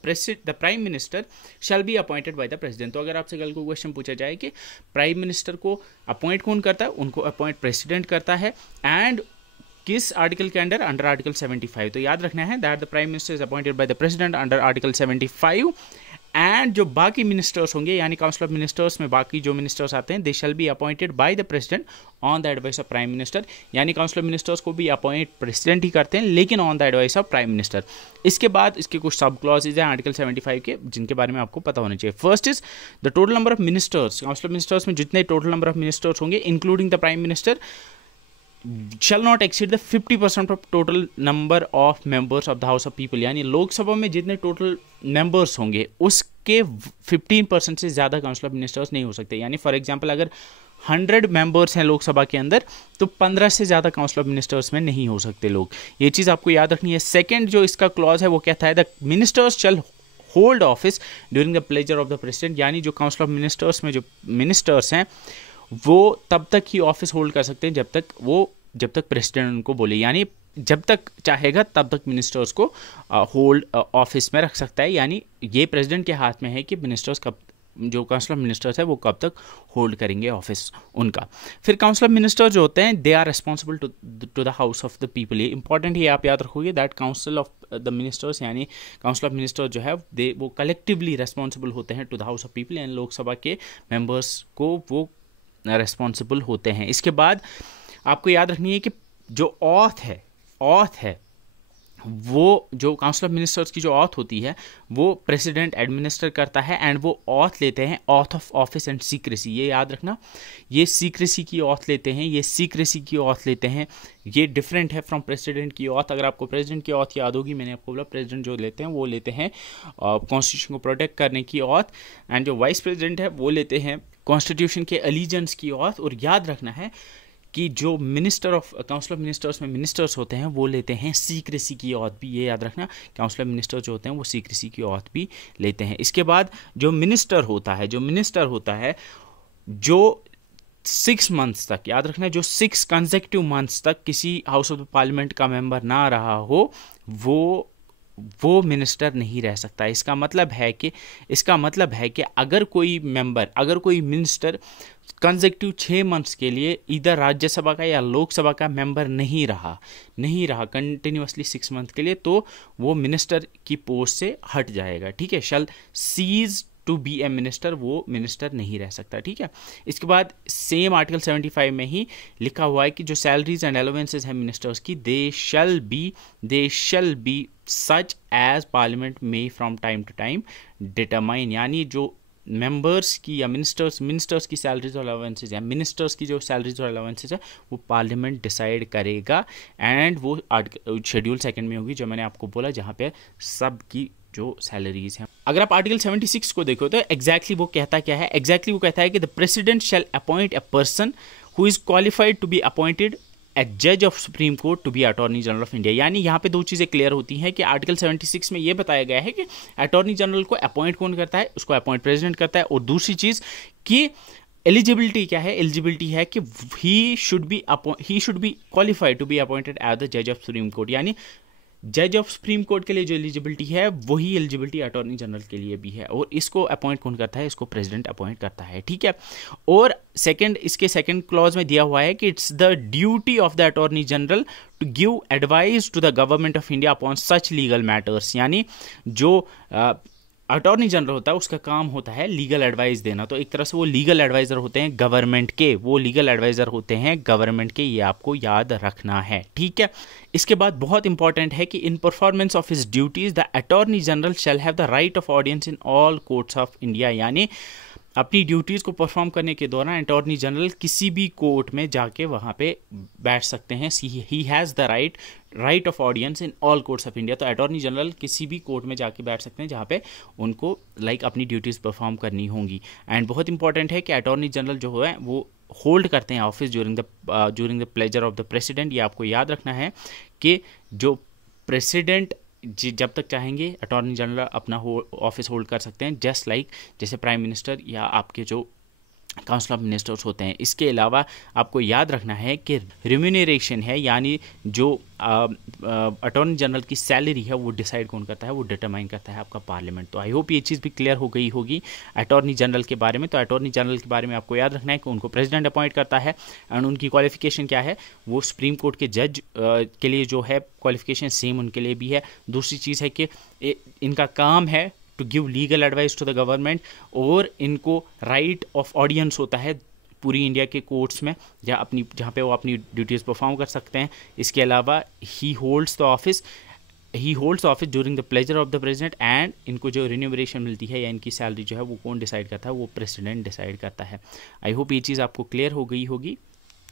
prime minister shall be appointed by the president. तो अगर आपसे कल को क्वेश्चन पूछा जाए कि प्राइम मिनिस्टर को अपॉइंट कौन करता है, उनको अपॉइंट प्रेसिडेंट करता है, एंड किस आर्टिकल के अंडर, अंडर आर्टिकल 75। तो याद रखना है that the prime minister is appointed by the president under article 75, and जो बाकी मिनिस्टर्स होंगे यानी काउंसिल ऑफ मिनिस्टर्स में बाकी जो मिनिस्टर्स आते हैं they shall be appointed by the president on the advice of prime minister. यानी काउंसिल ऑफ मिनिस्टर्स को भी अपॉइंट प्रेसिडेंट ही करते हैं, लेकिन on the advice of prime minister. इसके बाद इसके कुछ सब क्लॉजेज हैं आर्टिकल 75 के जिनके बारे में आपको पता होना चाहिए। First is the total number of ministers. Council of ministers में जितने टोटल नंबर ऑफ मिनिस्टर्स होंगे including the prime minister shall not exceed the 50% of total number of members of the House of People। यानी लोकसभा में जितने total members होंगे उसके 15% से ज़्यादा काउंसिल ऑफ मिनिस्टर्स नहीं हो सकते। यानी फॉर एग्जांपल अगर 100 मेंबर्स हैं लोकसभा के अंदर तो 15 से ज़्यादा काउंसिल ऑफ मिनिस्टर्स में नहीं हो सकते लोग। ये चीज़ आपको याद रखनी है। सेकेंड जो इसका क्लॉज है वो कहता है the ministers shall hold office during the pleasure of the president. यानी जो काउंसिल ऑफ मिनिस्टर्स में जो मिनिस्टर्स हैं वो तब तक ही ऑफिस होल्ड कर सकते हैं जब तक प्रेसिडेंट उनको बोले। यानी जब तक चाहेगा तब तक मिनिस्टर्स को होल्ड ऑफिस में रख सकता है। यानी ये प्रेसिडेंट के हाथ में है कि मिनिस्टर्स कब, जो काउंसिल ऑफ मिनिस्टर्स है वो कब तक होल्ड करेंगे ऑफिस उनका। फिर काउंसिल ऑफ मिनिस्टर जो होते हैं they are responsible to the house of the people. ये इंपॉर्टेंट है, आप याद रखोगे that council of the ministers यानी काउंसिल ऑफ मिनिस्टर जो है वो कलेक्टिवली रिस्पॉन्सिबल होते हैं to the house of people, यानी लोकसभा के मेंबर्स को वो रिस्पॉन्सिबल होते हैं। इसके बाद आपको याद रखनी है कि जो ऑथ है वो जो काउंसिल ऑफ मिनिस्टर्स की जो ऑथ होती है वो प्रेसिडेंट एडमिनिस्टर करता है, एंड वो ऑथ लेते हैं, auth of office and secrecy, ये याद रखना, ये सीक्रेसी की ऑथ लेते हैं, ये सीक्रेसी की ऑथ लेते हैं, ये डिफरेंट है फ्रॉम प्रेसिडेंट की ऑथ। अगर आपको प्रेसिडेंट की ऑथ याद होगी, मैंने आपको बोला प्रेसिडेंट जो लेते हैं वो लेते हैं कॉन्स्टिट्यूशन को प्रोटेक्ट करने की ऑथ, एंड जो वाइस प्रेसिडेंट है वो लेते हैं कॉन्स्टिट्यूशन के एलिजेंस की ऑथ। और याद रखना है कि जो minister of council of ministers में मिनिस्टर्स होते हैं वो लेते हैं सीक्रेसी की ऑथ भी, ये याद रखना, काउंसिल ऑफ मिनिस्टर जो होते हैं वो सीक्रेसी की ऑथ भी लेते हैं। इसके बाद जो मिनिस्टर होता है जो 6 मंथ्स तक, याद रखना, जो 6 कंसेक्यूटिव मंथ्स तक किसी हाउस ऑफ द पार्लियामेंट का मेंबर ना रहा हो वो मिनिस्टर नहीं रह सकता। इसका मतलब है कि अगर कोई मिनिस्टर कंसेक्यूटिव 6 मंथ्स के लिए इधर राज्यसभा का या लोकसभा का मेंबर नहीं रहा कंटिन्यूसली 6 मंथ के लिए, तो वो मिनिस्टर की पोस्ट से हट जाएगा, ठीक है, shall cease to be a minister, वो मिनिस्टर नहीं रह सकता, ठीक है। इसके बाद सेम आर्टिकल 75 में ही लिखा हुआ है कि जो सैलरीज एंड अलाउंसेस हैं मिनिस्टर्स की, they shall be such as parliament may from time to time determine, यानी जो मेंबर्स की या मिनिस्टर्स की सैलरीज और अलाउंसेस या मिनिस्टर्स की जो सैलरीज और अलाउंसेस है वो पार्लियामेंट डिसाइड करेगा, एंड वो शेड्यूल 2 में होगी, जो मैंने आपको बोला, जहाँ पे सब की जो सैलरीज हैं। अगर आप आर्टिकल 76 को देखो तो एग्जैक्टली वो कहता क्या है, वो कहता है कि the president shall appoint a person who is qualified to be appointed a जज of supreme court to be attorney general of India. यानी यहाँ पे 2 चीज़ें क्लियर होती हैं कि आर्टिकल 76 में ये बताया गया है कि अटॉर्नी जनरल को अपॉइंट कौन करता है, उसको अपॉइंट प्रेसिडेंट करता है, और दूसरी चीज़ कि एलिजिबिलिटी क्या है, एलिजिबिलिटी है कि he should be qualified to be appointed as the जज ऑफ सुप्रीम कोर्ट, यानी जज ऑफ सुप्रीम कोर्ट के लिए जो एलिजिबिलिटी है वही एलिजिबिलिटी अटॉर्नी जनरल के लिए भी है, और इसको अपॉइंट कौन करता है, इसको प्रेसिडेंट अपॉइंट करता है, ठीक है। और इसके सेकंड क्लॉज में दिया हुआ है कि it's the duty of the attorney general to give advice to the government of India upon such legal matters, यानी जो अटॉर्नी जनरल होता है उसका काम होता है लीगल एडवाइस देना, तो एक तरह से वो लीगल एडवाइजर होते हैं गवर्नमेंट के, ये आपको याद रखना है, ठीक है। इसके बाद बहुत इंपॉर्टेंट है कि इन performance of his duties the attorney general shall have the right of audience in all courts of India, यानी अपनी ड्यूटीज़ को परफॉर्म करने के दौरान अटॉर्नी जनरल किसी भी कोर्ट में जाके वहाँ पे बैठ सकते हैं, he has the right of audience in all courts of India. तो अटॉर्नी जनरल किसी भी कोर्ट में जाके बैठ सकते हैं जहाँ पे उनको अपनी ड्यूटीज़ परफॉर्म करनी होंगी। एंड बहुत इंपॉर्टेंट है कि अटॉर्नी जनरल जो है वो होल्ड करते हैं office during the pleasure of the president. ये आपको याद रखना है कि जो प्रेसिडेंट जब तक चाहेंगे अटॉर्नी जनरल अपना ऑफिस होल्ड कर सकते हैं, जैसे प्राइम मिनिस्टर या आपके जो काउंसिल ऑफ मिनिस्टर्स होते हैं। इसके अलावा आपको याद रखना है कि रिम्यूनरेशन है, यानी जो अटॉर्नी जनरल की सैलरी है वो डिसाइड कौन करता है, वो डिटरमाइन करता है आपका पार्लियामेंट। तो आई होप ये चीज़ भी क्लियर हो गई होगी अटॉर्नी जनरल के बारे में। तो अटॉर्नी जनरल के बारे में आपको याद रखना है कि उनको प्रेसिडेंट अपॉइंट करता है, एंड उनकी क्वालिफिकेशन क्या है, वो सुप्रीम कोर्ट के जज के लिए जो है क्वालिफिकेशन सेम उनके लिए भी है। दूसरी चीज़ है कि इनका काम है to give legal advice to the government, और इनको राइट ऑफ ऑडियंस होता है पूरी इंडिया के कोर्ट्स में जहाँ पे वो अपनी ड्यूटीज़ परफॉर्म कर सकते हैं। इसके अलावा ही holds the office during the pleasure of the president, and इनको जो रिन्यूमरेशन मिलती है या इनकी सैलरी जो है वो कौन डिसाइड करता है, वो प्रेसिडेंट डिसाइड करता है। आई होप ये चीज़ आपको क्लियर हो गई होगी।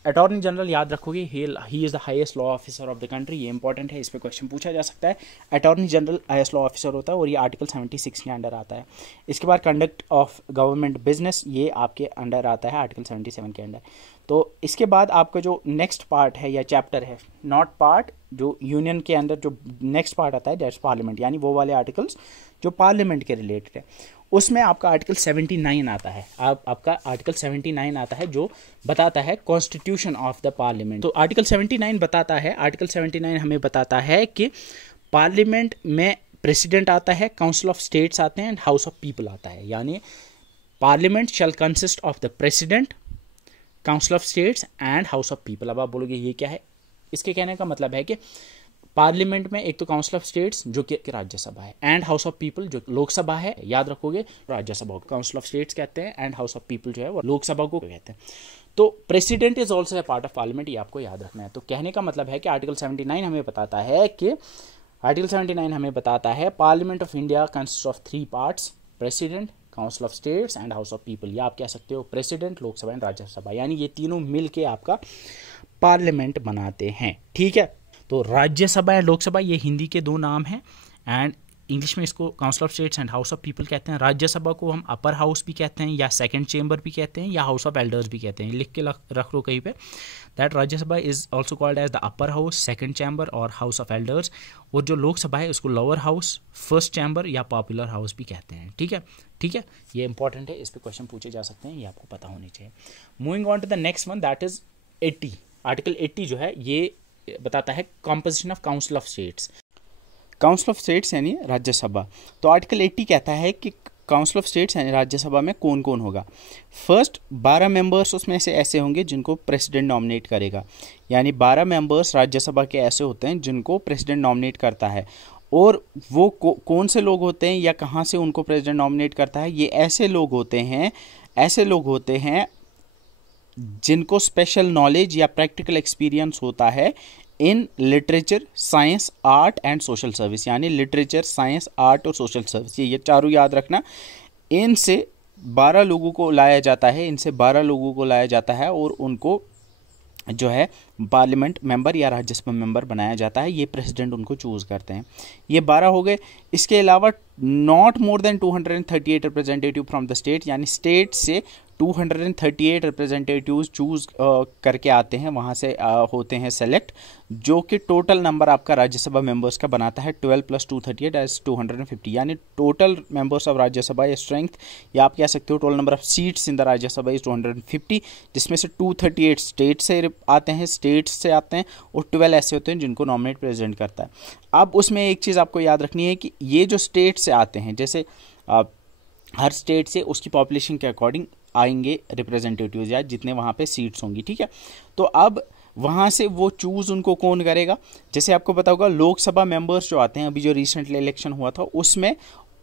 अटॉर्नी जनरल याद रखोगे, he is the highest law officer of the country, ये इंपॉर्टेंट है, इस पर क्वेश्चन पूछा जा सकता है। Attorney general highest law officer होता है और ये आर्टिकल 76 के अंडर आता है। इसके बाद कंडक्ट ऑफ गवर्नमेंट बिजनेस, ये आपके अंडर आता है आर्टिकल 77 के अंडर। तो इसके बाद आपका जो नेक्स्ट पार्ट है या चैप्टर है, नॉट पार्ट, जो यूनियन के अंदर जो नेक्स्ट पार्ट आता है दैट्स पार्लियामेंट, यानी वो वाले आर्टिकल्स जो पार्लियामेंट के रिलेटेड है, उसमें आपका आर्टिकल 79 आता है। आपका आर्टिकल 79 आता है जो बताता है कॉन्स्टिट्यूशन ऑफ द पार्लियामेंट। तो आर्टिकल 79 हमें बताता है कि पार्लियामेंट में प्रेसिडेंट आता है, काउंसिल ऑफ स्टेट्स आते हैं, एंड हाउस ऑफ पीपल आता है। यानी parliament shell consist of the president, council of states and house of people. अब आप बोलोगे ये क्या है, इसके कहने का मतलब है कि पार्लियामेंट में एक तो काउंसिल ऑफ स्टेट्स जो कि राज्यसभा है, एंड हाउस ऑफ पीपल जो लोकसभा है, याद रखोगे राज्यसभा को काउंसिल ऑफ स्टेट्स कहते हैं, एंड हाउस ऑफ पीपल जो है वो लोकसभा को कहते हैं। तो president is also a part of parliament, ये आपको याद रखना है। तो कहने का मतलब है कि आर्टिकल 79 हमें बताता है कि आर्टिकल 79 हमें बताता है parliament of India consist of 3 parts, president, council of states and house of people, या आप कह सकते हो प्रेसिडेंट, लोकसभा एंड राज्यसभा, यानी ये तीनों मिलके आपका पार्लियामेंट बनाते हैं। ठीक है, तो राज्यसभा या लोकसभा ये हिंदी के दो नाम हैं एंड इंग्लिश में इसको council of states and house of people कहते हैं। राज्यसभा को हम अपर हाउस भी कहते हैं या सेकंड चेंबर भी कहते हैं या हाउस ऑफ एल्डर्स भी कहते हैं, लिख के रख लो कहीं पे, that Rajya Sabha is also called as the upper house, second chamber और हाउस ऑफ एल्डर्स, और जो लोकसभा है उसको लोअर हाउस, फर्स्ट चैम्बर या पॉपुलर हाउस भी कहते हैं। ठीक है, ठीक है, ये इंपॉर्टेंट है, इस पर क्वेश्चन पूछे जा सकते हैं, ये आपको पता होनी चाहिए। Moving on to the next one, that is 80। Article 80 जो है ये बताता है composition of council of states. Council of states यानी राज्यसभा। तो आर्टिकल 80 कहता है कि काउंसिल ऑफ स्टेट्स यानी राज्यसभा में कौन कौन होगा। फर्स्ट 12 मेंबर्स उसमें से ऐसे होंगे जिनको प्रेसिडेंट नॉमिनेट करेगा, यानी 12 मेंबर्स राज्यसभा के ऐसे होते हैं जिनको प्रेसिडेंट नॉमिनेट करता है। और वो कौन से लोग होते हैं या कहाँ से उनको प्रेसिडेंट नॉमिनेट करता है, ये ऐसे लोग होते हैं जिनको स्पेशल नॉलेज या प्रैक्टिकल एक्सपीरियंस होता है in literature, science, art and social service, यानी लिटरेचर, साइंस, आर्ट और सोशल सर्विस, ये चारों याद रखना। इनसे 12 लोगों को लाया जाता है और उनको जो है पार्लियामेंट मेंबर या राज्यसभा मेंबर बनाया जाता है। ये प्रेसिडेंट उनको चूज करते हैं। ये 12 हो गए। इसके अलावा not more than 238 representative from the state, यानी स्टेट से 238 रिप्रेजेंटेटिव चूज करके आते हैं, वहाँ से होते हैं सेलेक्ट, जो कि टोटल नंबर आपका राज्यसभा मेंबर्स का बनाता है 12 + 238 एज 250, यानी टोटल मेंबर्स ऑफ राज्यसभा या स्ट्रेंथ, या आप कह सकते हो total number of seats in the Rajya Sabha is 250, जिसमें से 238 स्टेट से आते हैं और 12 ऐसे होते हैं जिनको नॉमिनेट प्रेसिडेंट करता है। अब उसमें एक चीज़ आपको याद रखनी है कि ये जो स्टेट से आते हैं, जैसे हर स्टेट से उसकी पॉपुलेशन के अकॉर्डिंग आएंगे रिप्रेजेंटेटिव्स या जितने वहाँ पे सीट्स होंगी। ठीक है, तो अब वहाँ से वो चूज उनको कौन करेगा, जैसे आपको पता होगा लोकसभा मेंबर्स जो आते हैं, अभी जो रिसेंटली इलेक्शन हुआ था उसमें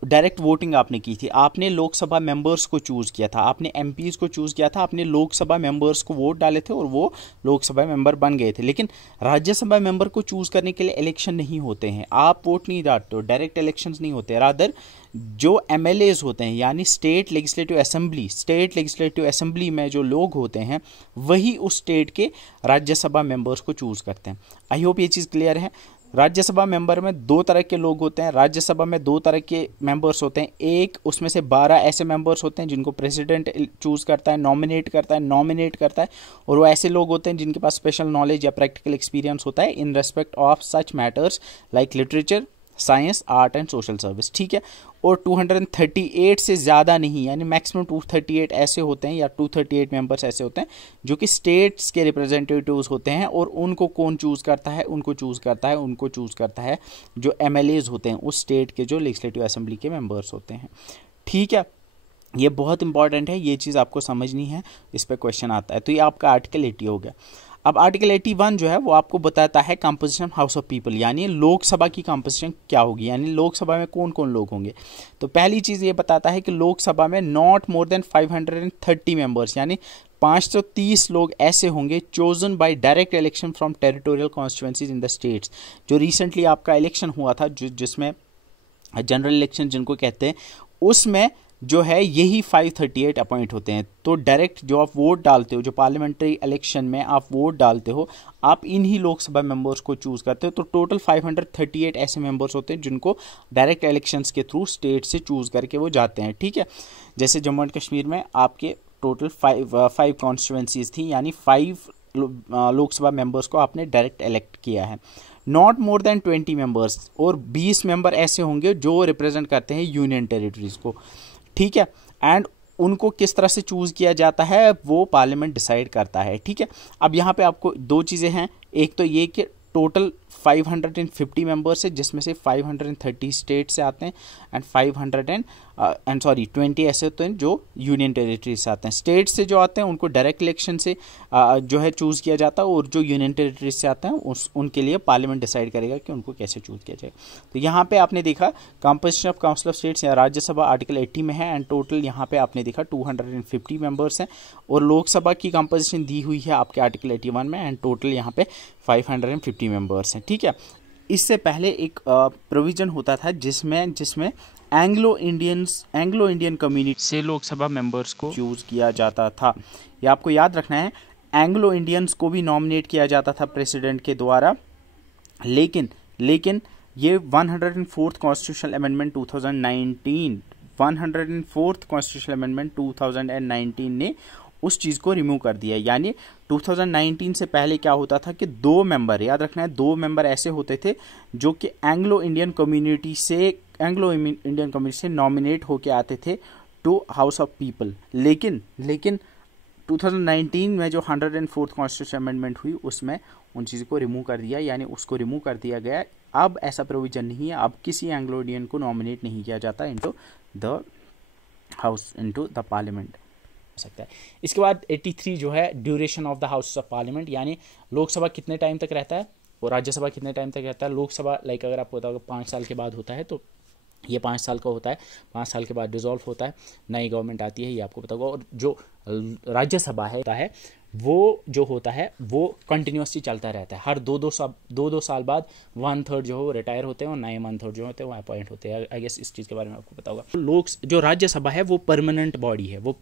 डायरेक्ट वोटिंग आपने की थी, आपने लोकसभा मेंबर्स को चूज किया था, आपने एमपीज को चूज किया था, आपने लोकसभा मेंबर्स को वोट डाले थे और वो लोकसभा मेंबर बन गए थे। लेकिन राज्यसभा मेंबर को चूज करने के लिए इलेक्शन नहीं होते हैं, आप वोट नहीं डालते हो, डायरेक्ट इलेक्शंस नहीं होते, रादर जो एमएलएज होते हैं यानी स्टेट लेजिस्लेटिव असेंबली में जो लोग होते हैं वही उस स्टेट के राज्यसभा मेंबर्स को चूज करते हैं। आई होप ये चीज़ क्लियर है। राज्यसभा मेंबर में 2 तरह के लोग होते हैं, राज्यसभा में 2 तरह के मेंबर्स होते हैं। एक उसमें से 12 ऐसे मेंबर्स होते हैं जिनको प्रेसिडेंट चूज करता है, नॉमिनेट करता है, और वो ऐसे लोग होते हैं जिनके पास स्पेशल नॉलेज या प्रैक्टिकल एक्सपीरियंस होता है इन respect of such matters like literature, science, art and social service. ठीक है, और 238 से ज़्यादा नहीं, यानी मैक्सिमम 238 ऐसे होते हैं या 238 मेंबर्स ऐसे होते हैं जो कि स्टेट्स के रिप्रेजेंटेटिव्स होते हैं। और उनको कौन चूज़ करता है, उनको चूज़ करता है जो एमएलएज होते हैं उस स्टेट के, जो लेजिस्लेटिव असेंबली के मेंबर्स होते हैं। ठीक है, ये बहुत इंपॉर्टेंट है, ये चीज़ आपको समझनी है, इस पर क्वेश्चन आता है। तो ये आपका आर्टिकल 80 हो गया। अब आर्टिकल 81 जो है वो आपको बताता है कंपोजिशन हाउस ऑफ पीपल, यानी लोकसभा की कंपोजिशन क्या होगी, यानी लोकसभा में कौन कौन लोग होंगे। तो पहली चीज़ ये बताता है कि लोकसभा में नॉट मोर देन 530 मेंबर्स, यानी 530 लोग ऐसे होंगे chosen by direct election from territorial constituencies in the states. जो रिसेंटली आपका इलेक्शन हुआ था, जिसमें जनरल इलेक्शन जिनको कहते हैं, उसमें जो है यही 538 अपॉइंट होते हैं। तो डायरेक्ट जो आप वोट डालते हो, जो पार्लियामेंट्री इलेक्शन में आप वोट डालते हो, आप इन्हीं लोकसभा मेंबर्स को चूज करते हो। तो टोटल 538 ऐसे मेंबर्स होते हैं जिनको डायरेक्ट इलेक्शंस के थ्रू स्टेट से चूज करके वो जाते हैं। ठीक है, जैसे जम्मू एंड कश्मीर में आपके टोटल 5 कॉन्स्टिट्यूएंसीज थी, यानी 5 लोकसभा मेंबर्स को आपने डायरेक्ट इलेक्ट किया है। नॉट मोर देन 20 मेंबर्स, और 20 मेंबर ऐसे होंगे जो रिप्रेजेंट करते हैं यूनियन टेरिटरीज को। ठीक है, एंड उनको किस तरह से चूज किया जाता है वो पार्लियामेंट डिसाइड करता है। ठीक है, अब यहाँ पे आपको 2 चीज़ें हैं, एक तो ये कि टोटल 550 मेंबर्स है जिसमें से 530 स्टेट से आते हैं एंड 20 ऐसे होते हैं जो यूनियन टेरिटरी से आते हैं। स्टेट से जो आते हैं उनको डायरेक्ट इलेक्शन से जो है चूज़ किया जाता है, और जो यूनियन टेरिटरी से आते हैं उनके लिए पार्लियामेंट डिसाइड करेगा कि उनको कैसे चूज़ किया जाए। तो यहाँ पे आपने देखा composition of council of states या राज्यसभा आर्टिकल 80 में है, एंड टोटल यहाँ पे आपने देखा 250 मेंबर्स हैं, और लोकसभा की कंपोजिशन दी हुई है आपके आर्टिकल 81 में, एंड टोटल यहाँ पे 550 मेंबर्स हैं। ठीक है, इससे पहले एक प्रोविज़न होता था जिसमें एंग्लो इंडियन कम्युनिटी से लोकसभा मेंबर्स को चूज़ किया जाता था। ये आपको याद रखना है, एंग्लो इंडियंस को भी नॉमिनेट किया जाता था प्रेसिडेंट के द्वारा, लेकिन ये 104th कॉन्स्टिट्यूशनल अमेंडमेंट 2019 ने उस चीज़ को रिमूव कर दिया। यानी 2019 से पहले क्या होता था कि 2 मेंबर, याद रखना है, 2 मेंबर ऐसे होते थे जो कि एंग्लो इंडियन कम्युनिटी से नॉमिनेट होके आते थे टू हाउस ऑफ पीपल। लेकिन 2019 में जो 104th कॉन्स्टिट्यूशन अमेंडमेंट हुई उसमें उन चीज़ों को रिमूव कर दिया, यानी उसको रिमूव कर दिया गया। अब ऐसा प्रोविजन नहीं है, अब किसी एंग्लो इंडियन को नॉमिनेट नहीं किया जाता इनटू द पार्लियामेंट सकता है। इसके बाद 83 जो है duration of the house of parliament, यानी लोकसभा कितने टाइम तक रहता है और राज्यसभा कितने टाइम तक रहता है। लोकसभा अगर आपको पता होगा 5 साल के बाद होता है, तो ये 5 साल का होता है, 5 साल के बाद डिसॉल्व होता है, नई गवर्नमेंट आती है, ये आपको पता होगा। और जो राज्यसभा है वो जो होता है वो कंटिन्यूसली चलता रहता है। हर दो साल बाद 1/3 जो है वो रिटायर होते हैं और नए 1/3 जो होते हैं वो अपॉइंट होते हैं। आई गेस इस चीज़ के बारे में आपको पता होगा। जो राज्यसभा है वो परमानेंट बॉडी है, वो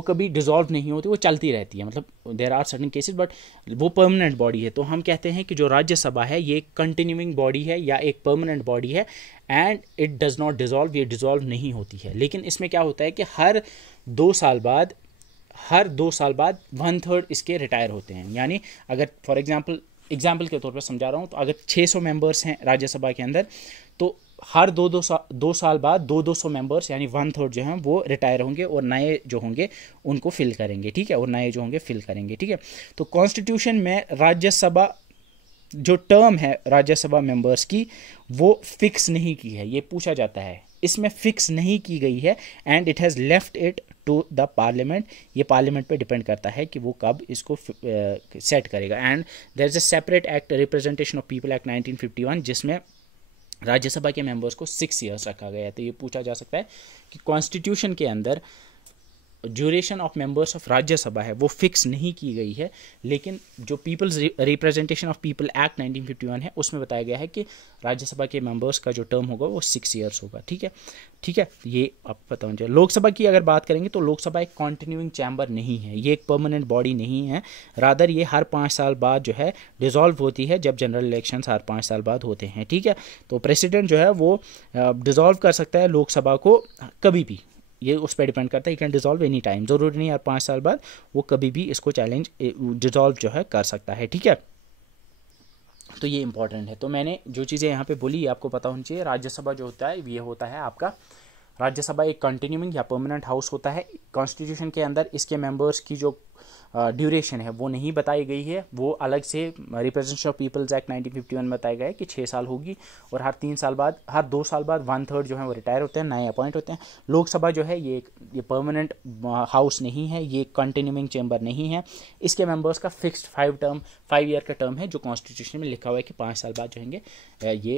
कभी डिसॉल्व नहीं होती, वो चलती रहती है। मतलब there are certain cases, but वो परमानेंट बॉडी है। तो हम कहते हैं कि जो राज्यसभा है ये एक कंटिन्यूइंग बॉडी है या एक परमानेंट बॉडी है, and it does not dissolve, ये डिसॉल्व नहीं होती है। लेकिन इसमें क्या होता है कि हर 2 साल बाद 1/3 इसके रिटायर होते हैं। यानी अगर फॉर एग्जाम्पल के तौर पर समझा रहा हूँ, तो अगर 600 मेंबर्स हैं राज्यसभा के अंदर, तो हर 2 साल बाद 200 मेंबर्स यानी 1/3 जो हैं वो रिटायर होंगे और नए जो होंगे उनको फिल करेंगे, ठीक है, और नए जो होंगे फिल करेंगे, ठीक है। तो कॉन्स्टिट्यूशन में राज्यसभा जो टर्म है राज्यसभा मेंबर्स की वो फिक्स नहीं की है, ये पूछा जाता है, इसमें फिक्स नहीं की गई है, and it has left it to the parliament. ये पार्लियामेंट पे डिपेंड करता है कि वो कब इसको सेट करेगा। And there is a separate act, representation of people act 1951, जिसमें राज्यसभा के मेंबर्स को 6 ईयर्स रखा गया है। तो ये पूछा जा सकता है कि कॉन्स्टिट्यूशन के अंदर duration of members of Rajya Sabha है वो फिक्स नहीं की गई है, लेकिन जो peoples representation of people act 1951 है उसमें बताया गया है कि राज्यसभा के मेंबर्स का जो टर्म होगा वो 6 ईयर्स होगा, ठीक है। ये आप पता होना चाहिए। लोकसभा की अगर बात करेंगे तो लोकसभा एक कॉन्टिन्यूइंग चैम्बर नहीं है, ये एक परमानेंट बॉडी नहीं है, रादर ये हर 5 साल बाद जो है डिसॉल्व होती है, जब जनरल इलेक्शंस हर 5 साल बाद होते हैं, ठीक है। तो प्रेसिडेंट जो है वो डिसॉल्व कर सकता है लोकसभा को कभी भी, ये उस पर डिपेंड करता है, कैन डिसॉल्व एनी टाइम, ज़रूरी नहीं हर 5 साल बाद, वो कभी भी इसको चैलेंज डिसॉल्व जो है कर सकता है, ठीक है। तो ये इंपॉर्टेंट है। तो मैंने जो चीज़ें यहाँ पे बोली ये आपको पता होनी चाहिए। राज्यसभा जो होता है ये होता है आपका, राज्यसभा एक कंटिन्यूइंग या परमानेंट हाउस होता है। कॉन्स्टिट्यूशन के अंदर इसके मेंबर्स की जो ड्यूरेशन है वो नहीं बताई गई है, वो अलग से रिप्रेजेंटेशन ऑफ पीपल्स एक्ट 1951 में बताया गया है कि 6 साल होगी, और हर 2 साल बाद 1/3 जो है वो रिटायर होते हैं, नए अपॉइंट होते हैं। लोकसभा जो है ये परमानेंट हाउस नहीं है, ये कंटिन्यूइंग चैम्बर नहीं है। इसके मेंबर्स का फिक्स्ड 5 ईयर का टर्म है, जो कॉन्स्टिट्यूशन में लिखा हुआ है कि 5 साल बाद जो होंगे ये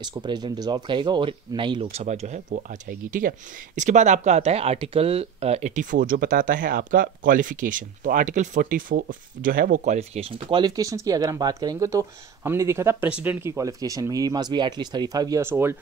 इसको प्रेसिडेंट डिसॉल्व करेगा और नई लोकसभा जो है वो आ जाएगी, ठीक है। इसके बाद आपका आता है आर्टिकल 84 जो बताता है आपका क्वालिफिकेशन। तो आर्टिकल 44 जो है वो क्वालिफिकेशन। तो क्वालिफिकेशंस की अगर हम बात करेंगे तो हमने देखा था प्रेसिडेंट की क्वालिफिकेशन में ही must be at least 35 years old,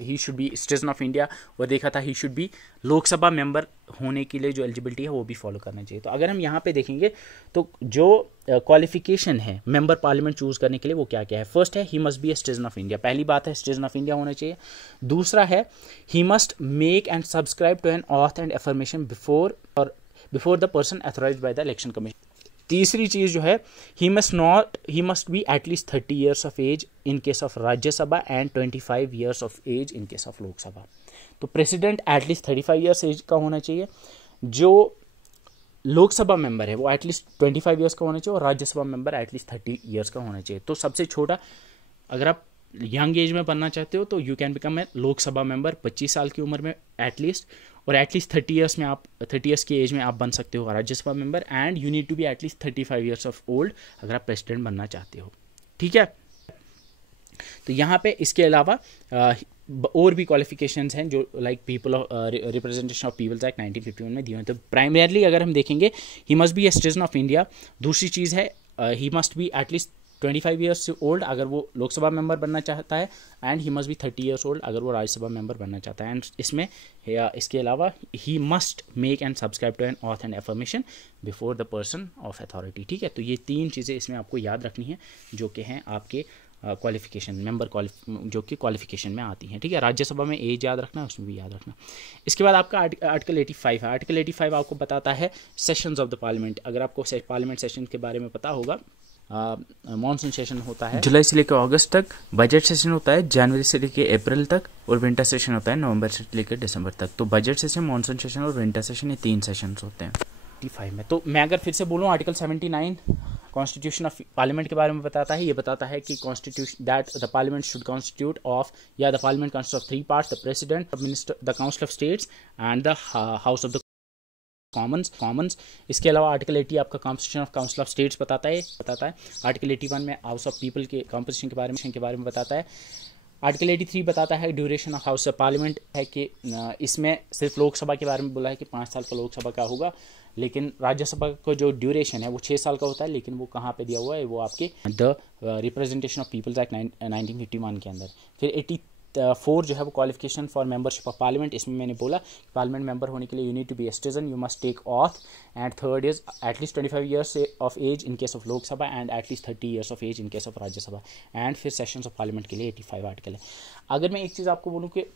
he should B citizen of India, और देखा था ही शुड बी लोकसभा मेंबर होने के लिए जो एलिजिबिलिटी है वो भी फॉलो करना चाहिए। तो अगर हम यहाँ पे देखेंगे तो जो क्वालिफिकेशन है मेंबर पार्लियामेंट चूज करने के लिए वो क्या क्या है। फर्स्ट है he must be a citizen of India, पहली बात है सिटीजन ऑफ इंडिया होना चाहिए। दूसरा है he must make and subscribe to an oath and affirmation before the person authorised by the election commission. तीसरी चीज़ जो है he must be at least 30 years of age in case of Rajya Sabha and 25 years of age in case of Lok Sabha. तो president at least 35 years as का होना चाहिए, जो Lok Sabha member है वो एटलीस्ट 25 ईयर्स का होना चाहिए, और राज्यसभा मेंबर एटलीस्ट 30 ईयर्स का होना चाहिए। तो सबसे छोटा, अगर आप यंग एज में बनना चाहते हो तो you can become a Lok Sabha member 25 साल की उम्र में एटलीस्ट, और एटलीस्ट 30 ईयर्स की एज में आप बन सकते हो Rajya Sabha member, and you need to be at least 35 years of old अगर आप प्रेसिडेंट बनना चाहते हो, ठीक है। तो यहाँ पे इसके अलावा और भी क्वालिफिकेशंस हैं जो like representation of people's act 1951 में दिए हैं। तो प्राइमरली अगर हम देखेंगे he must be a citizen of India. दूसरी चीज़ है he must be at least 25 years से ओल्ड अगर वो लोकसभा मेंबर बनना चाहता है, and he must be 30 years old अगर वो राज्यसभा मेंबर बनना चाहता है। एंड इसमें इसके अलावा he must make and subscribe to an oath and affirmation before the person of authority. ठीक है, तो ये 3 चीज़ें इसमें आपको याद रखनी है जो कि हैं आपके क्वालिफिकेशन मेंबर जो कि क्वालिफिकेशन में आती हैं। ठीक है, राज्यसभा में एज याद रखना, उसमें भी याद रखना। इसके बाद आपका आर्टिकल 85 है। आर्टिकल 85 आपको बताता है सेशंस ऑफ द पार्लियामेंट। अगर आपको पार्लियामेंट सेशन के बारे में पता होगा, मॉनसून सेशन होता है जुलाई से लेकर अगस्त तक, बजट सेशन होता है जनवरी से लेकर अप्रैल तक, और विंटर सेशन होता है नवंबर से लेकर दिसंबर तक। तो बजट सेशन, मॉनसून सेशन और विंटर सेशन, ये 3 सेशंस होते हैं 85 में। तो मैं अगर फिर से बोलूँ, आर्टिकल 79 कॉन्स्टिट्यूशन ऑफ पार्लियामेंट के बारे में बताता है। ये बताता है कि constitution that the parliament should constitute of, या the parliament consist of 3 parts, the president, the minister, the council of states and the house of the commons. इसके अलावा आर्टिकल 80 आपका composition of council of states बताता है। Article 81 में house of people के composition के बारे में बताता है। आर्टिकल 83 बताता है duration of house of parliament है कि इसमें सिर्फ लोकसभा के बारे में बोला है कि 5 साल का लोकसभा का होगा, लेकिन राज्यसभा का जो ड्यूरेशन है वो 6 साल का होता है। लेकिन वो कहाँ पे दिया हुआ है, वो आपके the representation of people's act 1951 के अंदर। फिर 84 जो है वो qualification for membership of parliament. इसमें मैंने बोला पार्लियामेंट मेंबर होने के लिए you need to be a citizen, you must take oath, and third is at least 25 years of age in case of Lok Sabha, and at least 30 years of age in case of Rajya Sabha. And फिर sessions of parliament के लिए 85 article है। अगर मैं एक चीज़ आपको बोलूँ कि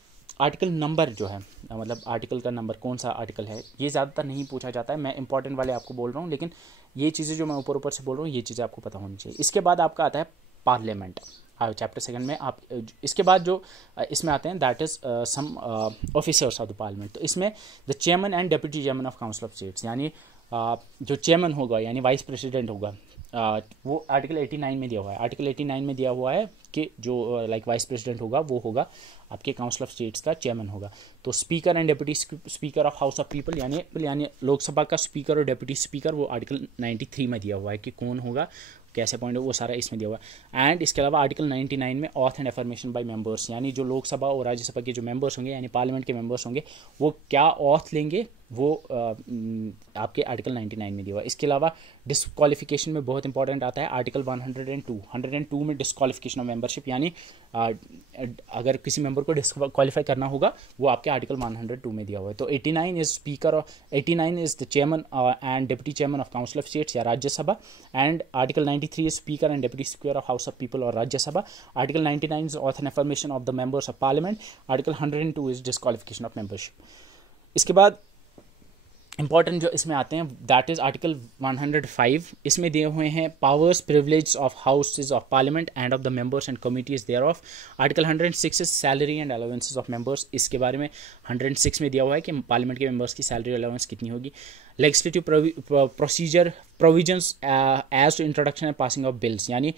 आर्टिकल नंबर जो है, मतलब आर्टिकल का नंबर कौन सा आर्टिकल है, ये ज़्यादातर नहीं पूछा जाता है। मैं इंपॉर्टेंट वाले आपको बोल रहा हूँ, लेकिन ये चीज़ें जो मैं ऊपर से बोल रहा हूँ, ये चीज़ें आपको पता होनी चाहिए। इसके बाद आपका आता है पार्लियामेंट, चैप्टर 2 में आप इसके बाद जो इसमें आते हैं that is some officers of the parliament. तो इसमें the chairman and deputy chairman of council of states, यानी जो चेयरमैन होगा यानी वाइस प्रेसिडेंट होगा, वो आर्टिकल 89 में दिया हुआ है। आर्टिकल 89 में दिया हुआ है कि जो वाइस प्रेसिडेंट होगा वो होगा आपके काउंसिल ऑफ स्टेट्स का चेयरमैन होगा। तो speaker and deputy speaker of house of people यानी लोकसभा का स्पीकर और डेप्यूटी स्पीकर, वो आर्टिकल 93 में दिया हुआ है कि कौन होगा, कैसे अपॉइंट हो, वो सारा इसमें दिया हुआ है। एंड इसके अलावा आर्टिकल 99 में oath and affirmation by members, यानी जो लोकसभा और राज्यसभा के जो मेंबर्स होंगे यानी पार्लियामेंट के मेंबर्स होंगे वो क्या ऑथ लेंगे, वो आपके आर्टिकल 99 में दिया हुआ है। इसके अलावा डिस्क्वालिफिकेशन में बहुत इंपॉर्टेंट आता है आर्टिकल 102 में डिस्क्वालिफिकेशन ऑफ मेंबरशिप, यानी अगर किसी मेंबर को डिस्क्वालीफाई करना होगा वो आपके आर्टिकल 102 में दिया हुआ है। तो 89 is speaker, 89 is the chairman and deputy chairman of council of states या Rajya Sabha, and article 93 is speaker and deputy speaker of house of people और Rajya Sabha. Article 99 is oath and affirmation of the members of parliament. Article 102 is disqualification of membership. इसके बाद important जो इसमें आते हैं that is article 105। इसमें दिए हुए हैं powers privilege of houses of parliament and of the members and committees thereof. Article 106 is salary and allowances of members. इसके बारे में 106 में दिया हुआ है कि पार्लियामेंट के मेंबर्स की सैलरी अलाउंस कितनी होगी। Legislative procedure provisions as to introduction and passing of bills, यानी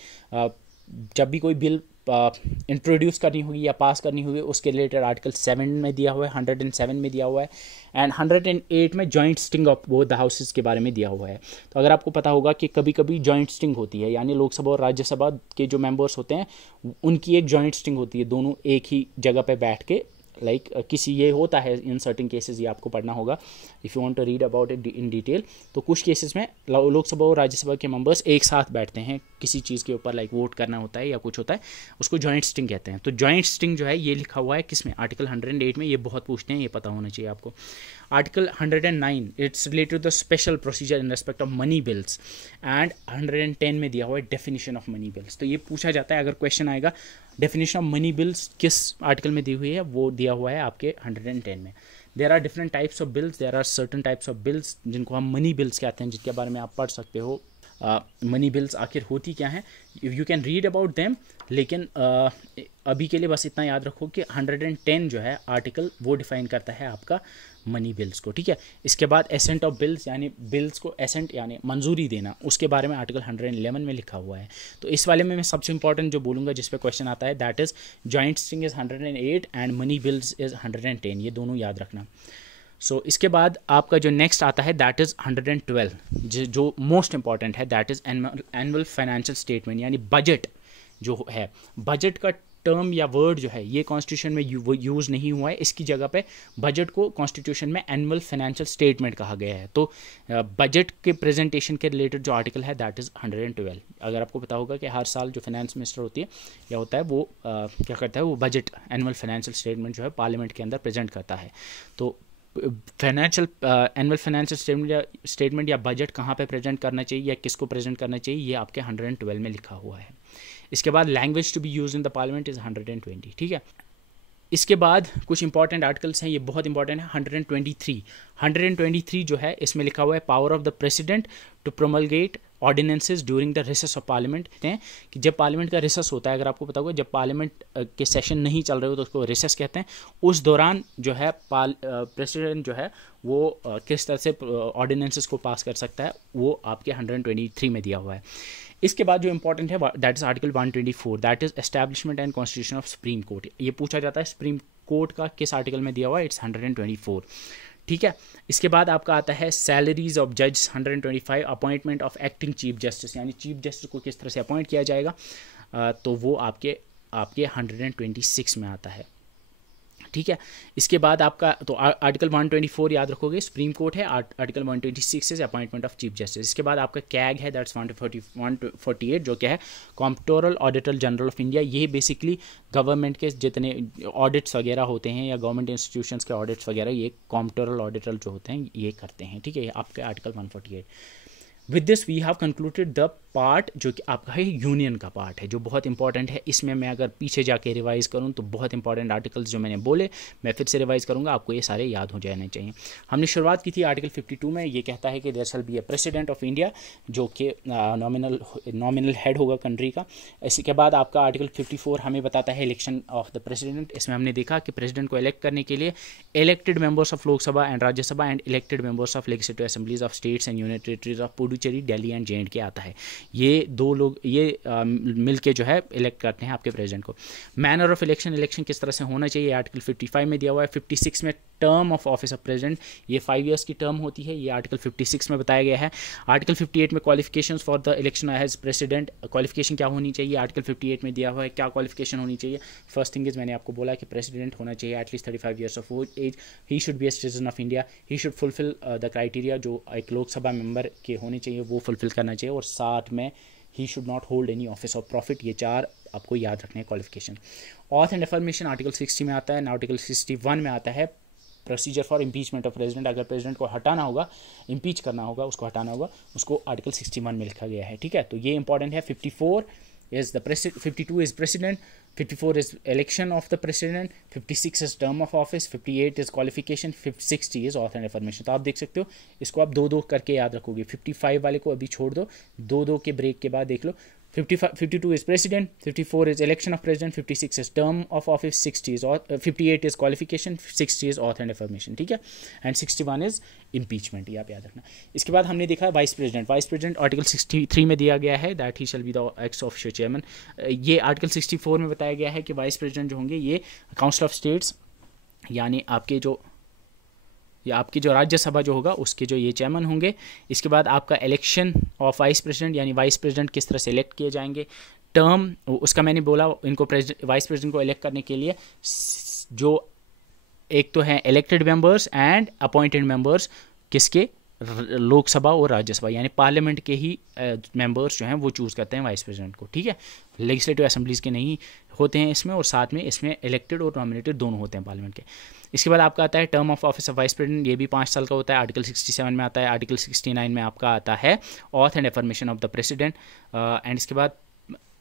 जब भी कोई बिल इंट्रोड्यूस करनी होगी या पास करनी होगी उसके रिलेटेड आर्टिकल 7 में दिया हुआ है, 107 में दिया हुआ है, एंड 108 में joint sting of both the houses के बारे में दिया हुआ है। तो अगर आपको पता होगा कि कभी कभी जॉइंट स्टिंग होती है, यानी लोकसभा और राज्यसभा के जो मेंबर्स होते हैं उनकी एक जॉइंट स्टिंग होती है, दोनों एक ही जगह पे बैठ के किसी ये होता है इन सर्टेन केसेस, ये आपको पढ़ना होगा if you want to read about it in detail. तो कुछ केसेस में लोकसभा और राज्यसभा के मेंबर्स एक साथ बैठते हैं किसी चीज़ के ऊपर, वोट करना होता है या कुछ होता है, उसको जॉइंट स्टिंग कहते हैं। तो जॉइंट स्टिंग जो है ये लिखा हुआ है किसमें, आर्टिकल 108 में। ये बहुत पूछते हैं, ये पता होना चाहिए आपको। Article 109 it's related to the special procedure in respect of money bills, and 110 में दिया हुआ है डेफिनेशन ऑफ मनी बिल्स। तो ये पूछा जाता है, अगर क्वेश्चन आएगा डेफिनेशन ऑफ मनी बिल्स किस आर्टिकल में दी हुई है, वो दिया हुआ है आपके 110 में। There are different types of bills, there are certain types of bills जिनको हम मनी बिल्स कहते हैं, जिनके बारे में आप पढ़ सकते हो। मनी बिल्स आखिर होती क्या हैं, you can read about them, लेकिन अभी के लिए बस इतना याद रखो कि 110 जो है आर्टिकल वो डिफाइन करता है आपका मनी बिल्स को, ठीक है। इसके बाद एसेंट ऑफ बिल्स, यानी बिल्स को एसेंट यानी मंजूरी देना, उसके बारे में आर्टिकल 111 में लिखा हुआ है। तो इस वाले में मैं सबसे इंपॉर्टेंट जो बोलूँगा जिस पे क्वेश्चन आता है that is joint sting is 108 and money bills is 110, ये दोनों याद रखना। सो इसके बाद आपका जो नेक्स्ट आता है दैट इज़ 112, जो मोस्ट इंपॉर्टेंट है, that is annual financial statement, यानी बजट जो है। बजट का टर्म या वर्ड जो है ये कॉन्स्टिट्यूशन में यूज़ नहीं हुआ है, इसकी जगह पे बजट को कॉन्स्टिट्यूशन में एनुअल फाइनेंशियल स्टेटमेंट कहा गया है। तो बजट के प्रेजेंटेशन के रिलेटेड जो आर्टिकल है दैट इज़ 112। अगर आपको पता होगा कि हर साल जो फाइनेंस मिनिस्टर होती है या होता है वो क्या करता है, वो बजट एनुअल फाइनेंशियल स्टेटमेंट जो है पार्लियामेंट के अंदर प्रेजेंट करता है। तो फाइनेंशियल एनुअल फाइनेंशियल स्टेटमेंट या बजट कहाँ पे प्रेजेंट करना चाहिए या किसको प्रेजेंट करना चाहिए, ये आपके 112 में लिखा हुआ है। इसके बाद language to be use in the parliament is 120, ठीक है। इसके बाद कुछ इंपॉर्टेंट आर्टिकल्स हैं, ये बहुत इंपॉर्टेंट है। 123 जो है इसमें लिखा हुआ है power of the president to promulgate ordinances during the recess of parliament. कहते हैं कि जब पार्लियामेंट का रिसेस होता है, अगर आपको पता होगा जब पार्लियामेंट के सेशन नहीं चल रहे हो तो उसको रिसेस कहते हैं। उस दौरान जो है प्रेसिडेंट जो है वो किस तरह से ऑर्डिनेंसेस को पास कर सकता है, वो आपके 123 में दिया हुआ है। इसके बाद जो इंपॉर्टेंट है that is article 124, that is establishment and constitution of supreme court. ये पूछा जाता है सुप्रीम कोर्ट का किस आर्टिकल में दिया हुआ है, इट्स 124, ठीक है। इसके बाद आपका आता है सैलरीज ऑफ जज 125, appointment of acting chief justice, यानी चीफ जस्टिस को किस तरह से अपॉइंट किया जाएगा, तो वो आपके 126 में आता है, ठीक है। इसके बाद आपका तो आर्टिकल 124 याद रखोगे सुप्रीम कोर्ट है, article 126 is appointment of chief justice. इसके बाद आपका कैग है दैट्स 148 जो क्या है comptroller auditor general of India. ये बेसिकली गवर्नमेंट के जितने ऑडिट्स वगैरह होते हैं या गवर्नमेंट इंस्टीट्यूशंस के ऑडिट्स वगैरह ये कॉम्प्ट्रोलर ऑडिटर जो होते हैं ये करते हैं, ठीक है। आपके article 148। With this we have concluded the part जो कि आपका है यूनियन का पार्ट है, जो बहुत इंपॉर्टेंट है। इसमें मैं अगर पीछे जाके रिवाइज करूं तो बहुत इंपॉर्टेंट आर्टिकल्स जो मैंने बोले मैं फिर से रिवाइज करूंगा, आपको ये सारे याद हो जाने चाहिए। हमने शुरुआत की थी आर्टिकल 52 में, ये कहता है कि there shall be a president of India जो कि नॉमिनल हेड होगा कंट्री का। इसके बाद आपका आर्टिकल 54 हमें बताता है इलेक्शन ऑफ द प्रेसिडेंट। इसमें हमने देखा कि प्रेसिडेंट को इलेक्ट करने के लिए elected members of Lok Sabha and Rajya Sabha and elected members of legislative assemblies of states and union territories of Puducherry, Delhi and J&K आता है। ये दो लोग ये मिलके जो है इलेक्ट करते हैं आपके प्रेसिडेंट को। मैनर ऑफ इलेक्शन, इलेक्शन किस तरह से होना चाहिए, आर्टिकल 55 में दिया हुआ है। 56 में term of office of president, ये 5 ईयर्स की टर्म होती है, ये आर्टिकल 56 में बताया गया है। आर्टिकल 58 में qualifications for the election as president, qualification क्या होनी चाहिए, आर्टिकल 58 में दिया हुआ है क्या क्वालिफिकेशन होनी चाहिए। फर्स्ट थिंग इज मैंने आपको बोला कि प्रेसिडेंट होना चाहिए at least 35 years of age, he should be a citizen of India, he should fulfil the criteria जो एक लोकसभा मेंबर के होने चाहिए वो फुलफिल करना चाहिए, और साथ में ही should not hold any office of profit. ये 4 आपको याद रखने हैं qualification. Auth and affirmation article 60 में आता है, आर्टिकल 61 में आता है procedure for impeachment of president. अगर प्रेसिडेंट को हटाना होगा, इम्पीच करना होगा, उसको हटाना होगा, उसको आर्टिकल 61 में लिखा गया है, ठीक है। तो ये इंपॉर्टेंट है। 54 is the president, 52 is president, 54 is election of the president, 56 is term of office, 58 is qualification, 60 is oath and affirmation। तो आप देख सकते हो इसको आप 2-2 करके याद रखोगे। 55 वाले को अभी छोड़ दो, 2-2 के ब्रेक के बाद देख लो। 52 is president, 54 is election of president, 56 is term of office, 58 is qualification, 60 is oath and affirmation, ठीक है। एंड 61 is impeachment, ये आप याद रखना। इसके बाद हमने देखा vice president. Vice president article 63 में दिया गया है that he shall be the ex officio chairman. ये आर्टिकल 64 में बताया गया है कि वाइस प्रेसिडेंट जो होंगे ये काउंसिल ऑफ स्टेट्स यानी आपके जो राज्यसभा जो होगा उसके जो ये चेयरमैन होंगे। इसके बाद आपका इलेक्शन ऑफ वाइस प्रेसिडेंट यानी वाइस प्रेसिडेंट किस तरह से इलेक्ट किए जाएंगे। टर्म उसका मैंने बोला इनको वाइस प्रेसिडेंट को इलेक्ट करने के लिए जो एक तो है elected members and appointed members किसके, लोकसभा और राज्यसभा यानी पार्लियामेंट के ही मेंबर्स जो हैं वो चूज़ करते हैं वाइस प्रेसिडेंट को, ठीक है। लेजिस्लेटिव असेंबलीज के नहीं होते हैं इसमें, और साथ में इसमें इलेक्टेड और नॉमिनेटेड दोनों होते हैं पार्लियामेंट के। इसके बाद आपका आता है term of office of vice president, ये भी 5 साल का होता है, आर्टिकल 67 में आता है। आर्टिकल 69 में आपका आता है oath and affirmation of the president. And इसके बाद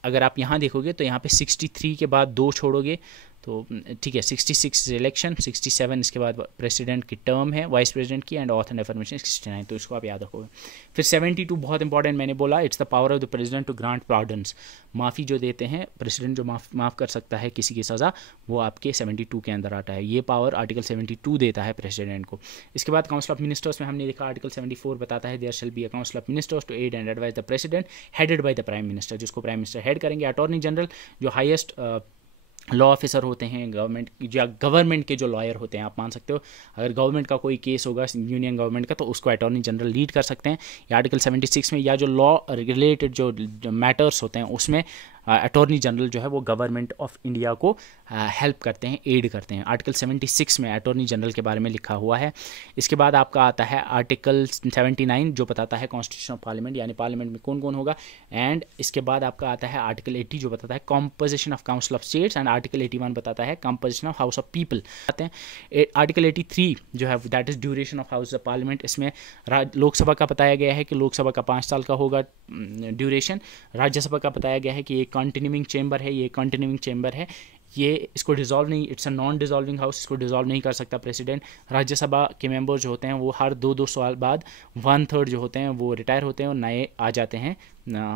अगर आप यहाँ देखोगे तो यहाँ पे 63 के बाद 2 छोड़ोगे तो ठीक है। 66 इलेक्शन, 67 इसके बाद प्रेसिडेंट की टर्म है वाइस प्रेसिडेंट की, एंड ऑथ एंड अफर्मेशन 69, तो इसको आप याद रखोगे। फिर 72 बहुत इंपॉर्टेंट मैंने बोला, it's the power of the president to grant pardons, माफ़ी जो देते हैं प्रेसिडेंट जो माफ़ कर सकता है किसी की सज़ा, वो आपके 72 के अंदर आता है। ये पावर आर्टिकल 72 देता है प्रेसिडेंट को। इसके बाद काउंसिल ऑफ मिनिस्टर्स में हमने देखा आर्टिकल 74 बताता है there shall be a council of ministers to aid and advise the president headed by the prime minister, जिसको प्राइम मिनिस्टर हेड करेंगे। अटॉर्नी जनरल जो हाईएस्ट लॉ ऑफिसर होते हैं गवर्नमेंट के जो लॉयर होते हैं, आप मान सकते हो अगर गवर्नमेंट का कोई केस होगा यूनियन गवर्नमेंट का तो उसको अटॉर्नी जनरल लीड कर सकते हैं। या आर्टिकल 76 में या जो लॉ रिलेटेड जो मैटर्स होते हैं उसमें अटॉर्नी जनरल जो है वो गवर्नमेंट ऑफ इंडिया को हेल्प करते हैं, एड करते हैं। आर्टिकल 76 में अटॉर्नी जनरल के बारे में लिखा हुआ है। इसके बाद आपका आता है आर्टिकल 79 जो बताता है कॉन्स्टिट्यूशन ऑफ पार्लियामेंट, यानी पार्लियामेंट में कौन कौन होगा। एंड इसके बाद आपका आता है आर्टिकल 80 जो बताता है composition of council of states, and article 81 बताता है composition of house of people. आते हैं आर्टिकल 83 जो है that is duration of house of parliament. इसमें लोकसभा का बताया गया है कि लोकसभा का 5 साल का होगा ड्यूरेशन। राज्यसभा का बताया गया है कि ये कंटिन्यूइंग चेंबर है, ये कंटिन्यूइंग चेंबर है, ये इसको डिसॉल्व नहीं, it's a non dissolving house, इसको डिसॉल्व नहीं कर सकता प्रेसिडेंट। राज्यसभा के मेंबर जो होते हैं वो हर 2-2 साल बाद 1/3 जो होते हैं वो रिटायर होते हैं और नए आ जाते हैं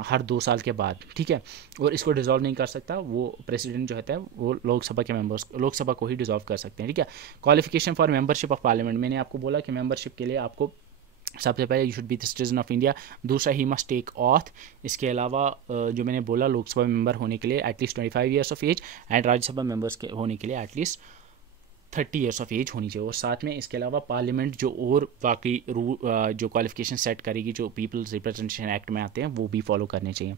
हर 2 साल के बाद, ठीक है। और इसको डिसॉल्व नहीं कर सकता वो प्रेसिडेंट जो होता है, वो लोकसभा के मेंबर्स, लोकसभा को ही डिसॉल्व कर सकते हैं, ठीक है। Qualification for membership of parliament, मैंने आपको बोला कि मेंबरशिप के लिए आपको सबसे पहले you should be the citizen of India, दूसरा ही मस्ट टेक ऑथ। इसके अलावा जो मैंने बोला लोकसभा मेंबर होने के लिए at least 25 years of age, and Rajya Sabha members के होने के लिए एटलीस्ट 30 ईयर्स ऑफ एज होनी चाहिए। और साथ में इसके अलावा पार्लियामेंट जो और बाकी जो क्वालिफिकेशन सेट करेगी जो पीपल्स रिप्रेजेंटेशन एक्ट में आते हैं वो भी फॉलो करने चाहिए।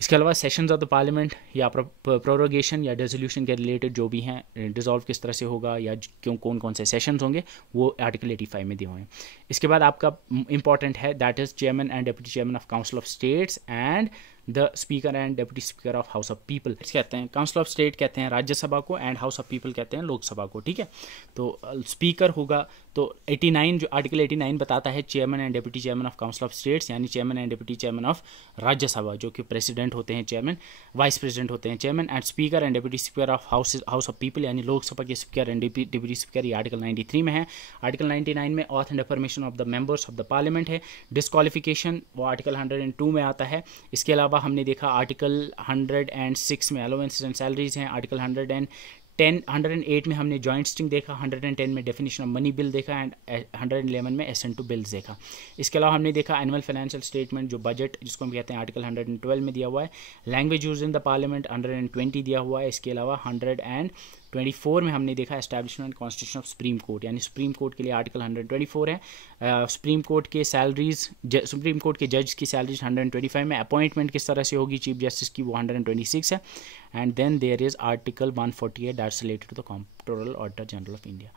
इसके अलावा सेशंस ऑफ द पार्लियामेंट या प्रोरोगेशन या डिसोल्यूशन के रिलेटेड जो भी हैं, डिसॉल्व किस तरह से होगा या क्यों कौन कौन से सेशंस होंगे वो आर्टिकल 85 में दिए हुए हैं। इसके बाद आपका इंपॉर्टेंट है that is chairman and deputy chairman of council of states and the speaker and deputy speaker of house of people कहते हैं। काउंसिल ऑफ स्टेट कहते हैं राज्यसभा को, एंड हाउस ऑफ पीपल कहते हैं लोकसभा को, ठीक है। तो स्पीकर होगा तो 89 जो आर्टिकल 89 बताता है chairman and deputy chairman of council of states, यानी chairman and deputy chairman of Rajya Sabha जो कि प्रेसिडेंट होते हैं चेयरमैन, वाइस प्रेसिडेंट होते हैं chairman, and speaker and deputy speaker of house of people यानी लोकसभा के स्पीकर एंड डिप्टी स्पीकर, ये आर्टिकल 93 में है। आर्टिकल 99 में oath and affirmation of the members of the parliament है। डिस्क्वालिफिकेशन वो आर्टिकल 102 में आता है। इसके अलावा हमने देखा आर्टिकल 106 में अलाउंसेस एंड सैलरीज हैं। आर्टिकल 108 में हमने जॉइंट स्टिंग देखा, 110 में डेफिनेशन ऑफ मनी बिल देखा, एंड 111 में एसेंट टू बिल्स देखा। इसके अलावा हमने देखा एनुअल फाइनेंशियल स्टेटमेंट जो बजट जिसको हम कहते हैं आर्टिकल 112 में दिया हुआ है। Language use in the parliament 120 दिया हुआ है। इसके अलावा 124 में हमने देखा establishment constitution of supreme court, यानी सुप्रीम कोर्ट के लिए आर्टिकल 124 है। सुप्रीम कोर्ट के सैलरीज, सुप्रीम कोर्ट के जज की सैलरीज 125 में, अपॉइंटमेंट किस तरह से होगी चीफ जस्टिस की वो 126 है। And then there is article 148 that's related to the controller auditor general of India.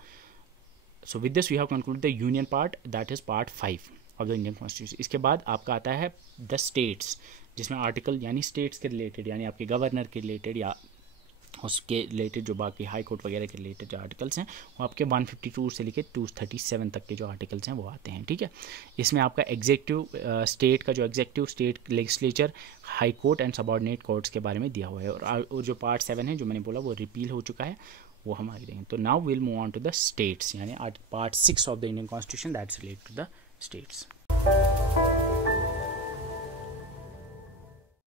So with this we have concluded the union part, that is part 5 of the Indian constitution. इसके बाद आपका आता है the states, जिसमें article यानी states के related यानी आपके गवर्नर के रिलेटेड या उसके रिलेटेड जो बाकी हाई कोर्ट वगैरह के रिलेटेड जो आर्टिकल्स हैं वो आपके 152 से लेकर 237 तक के जो आर्टिकल्स हैं वो आते हैं, ठीक है। इसमें आपका एग्जेक्टिव स्टेट का जो executive state legislature, high court and subordinate courts के बारे में दिया हुआ है। और जो पार्ट 7 है जो मैंने बोला वो रिपील हो चुका है, वो हम आगे देंगे। तो now will move on to the states, यानी part 6 of the Indian constitution that's related to the states.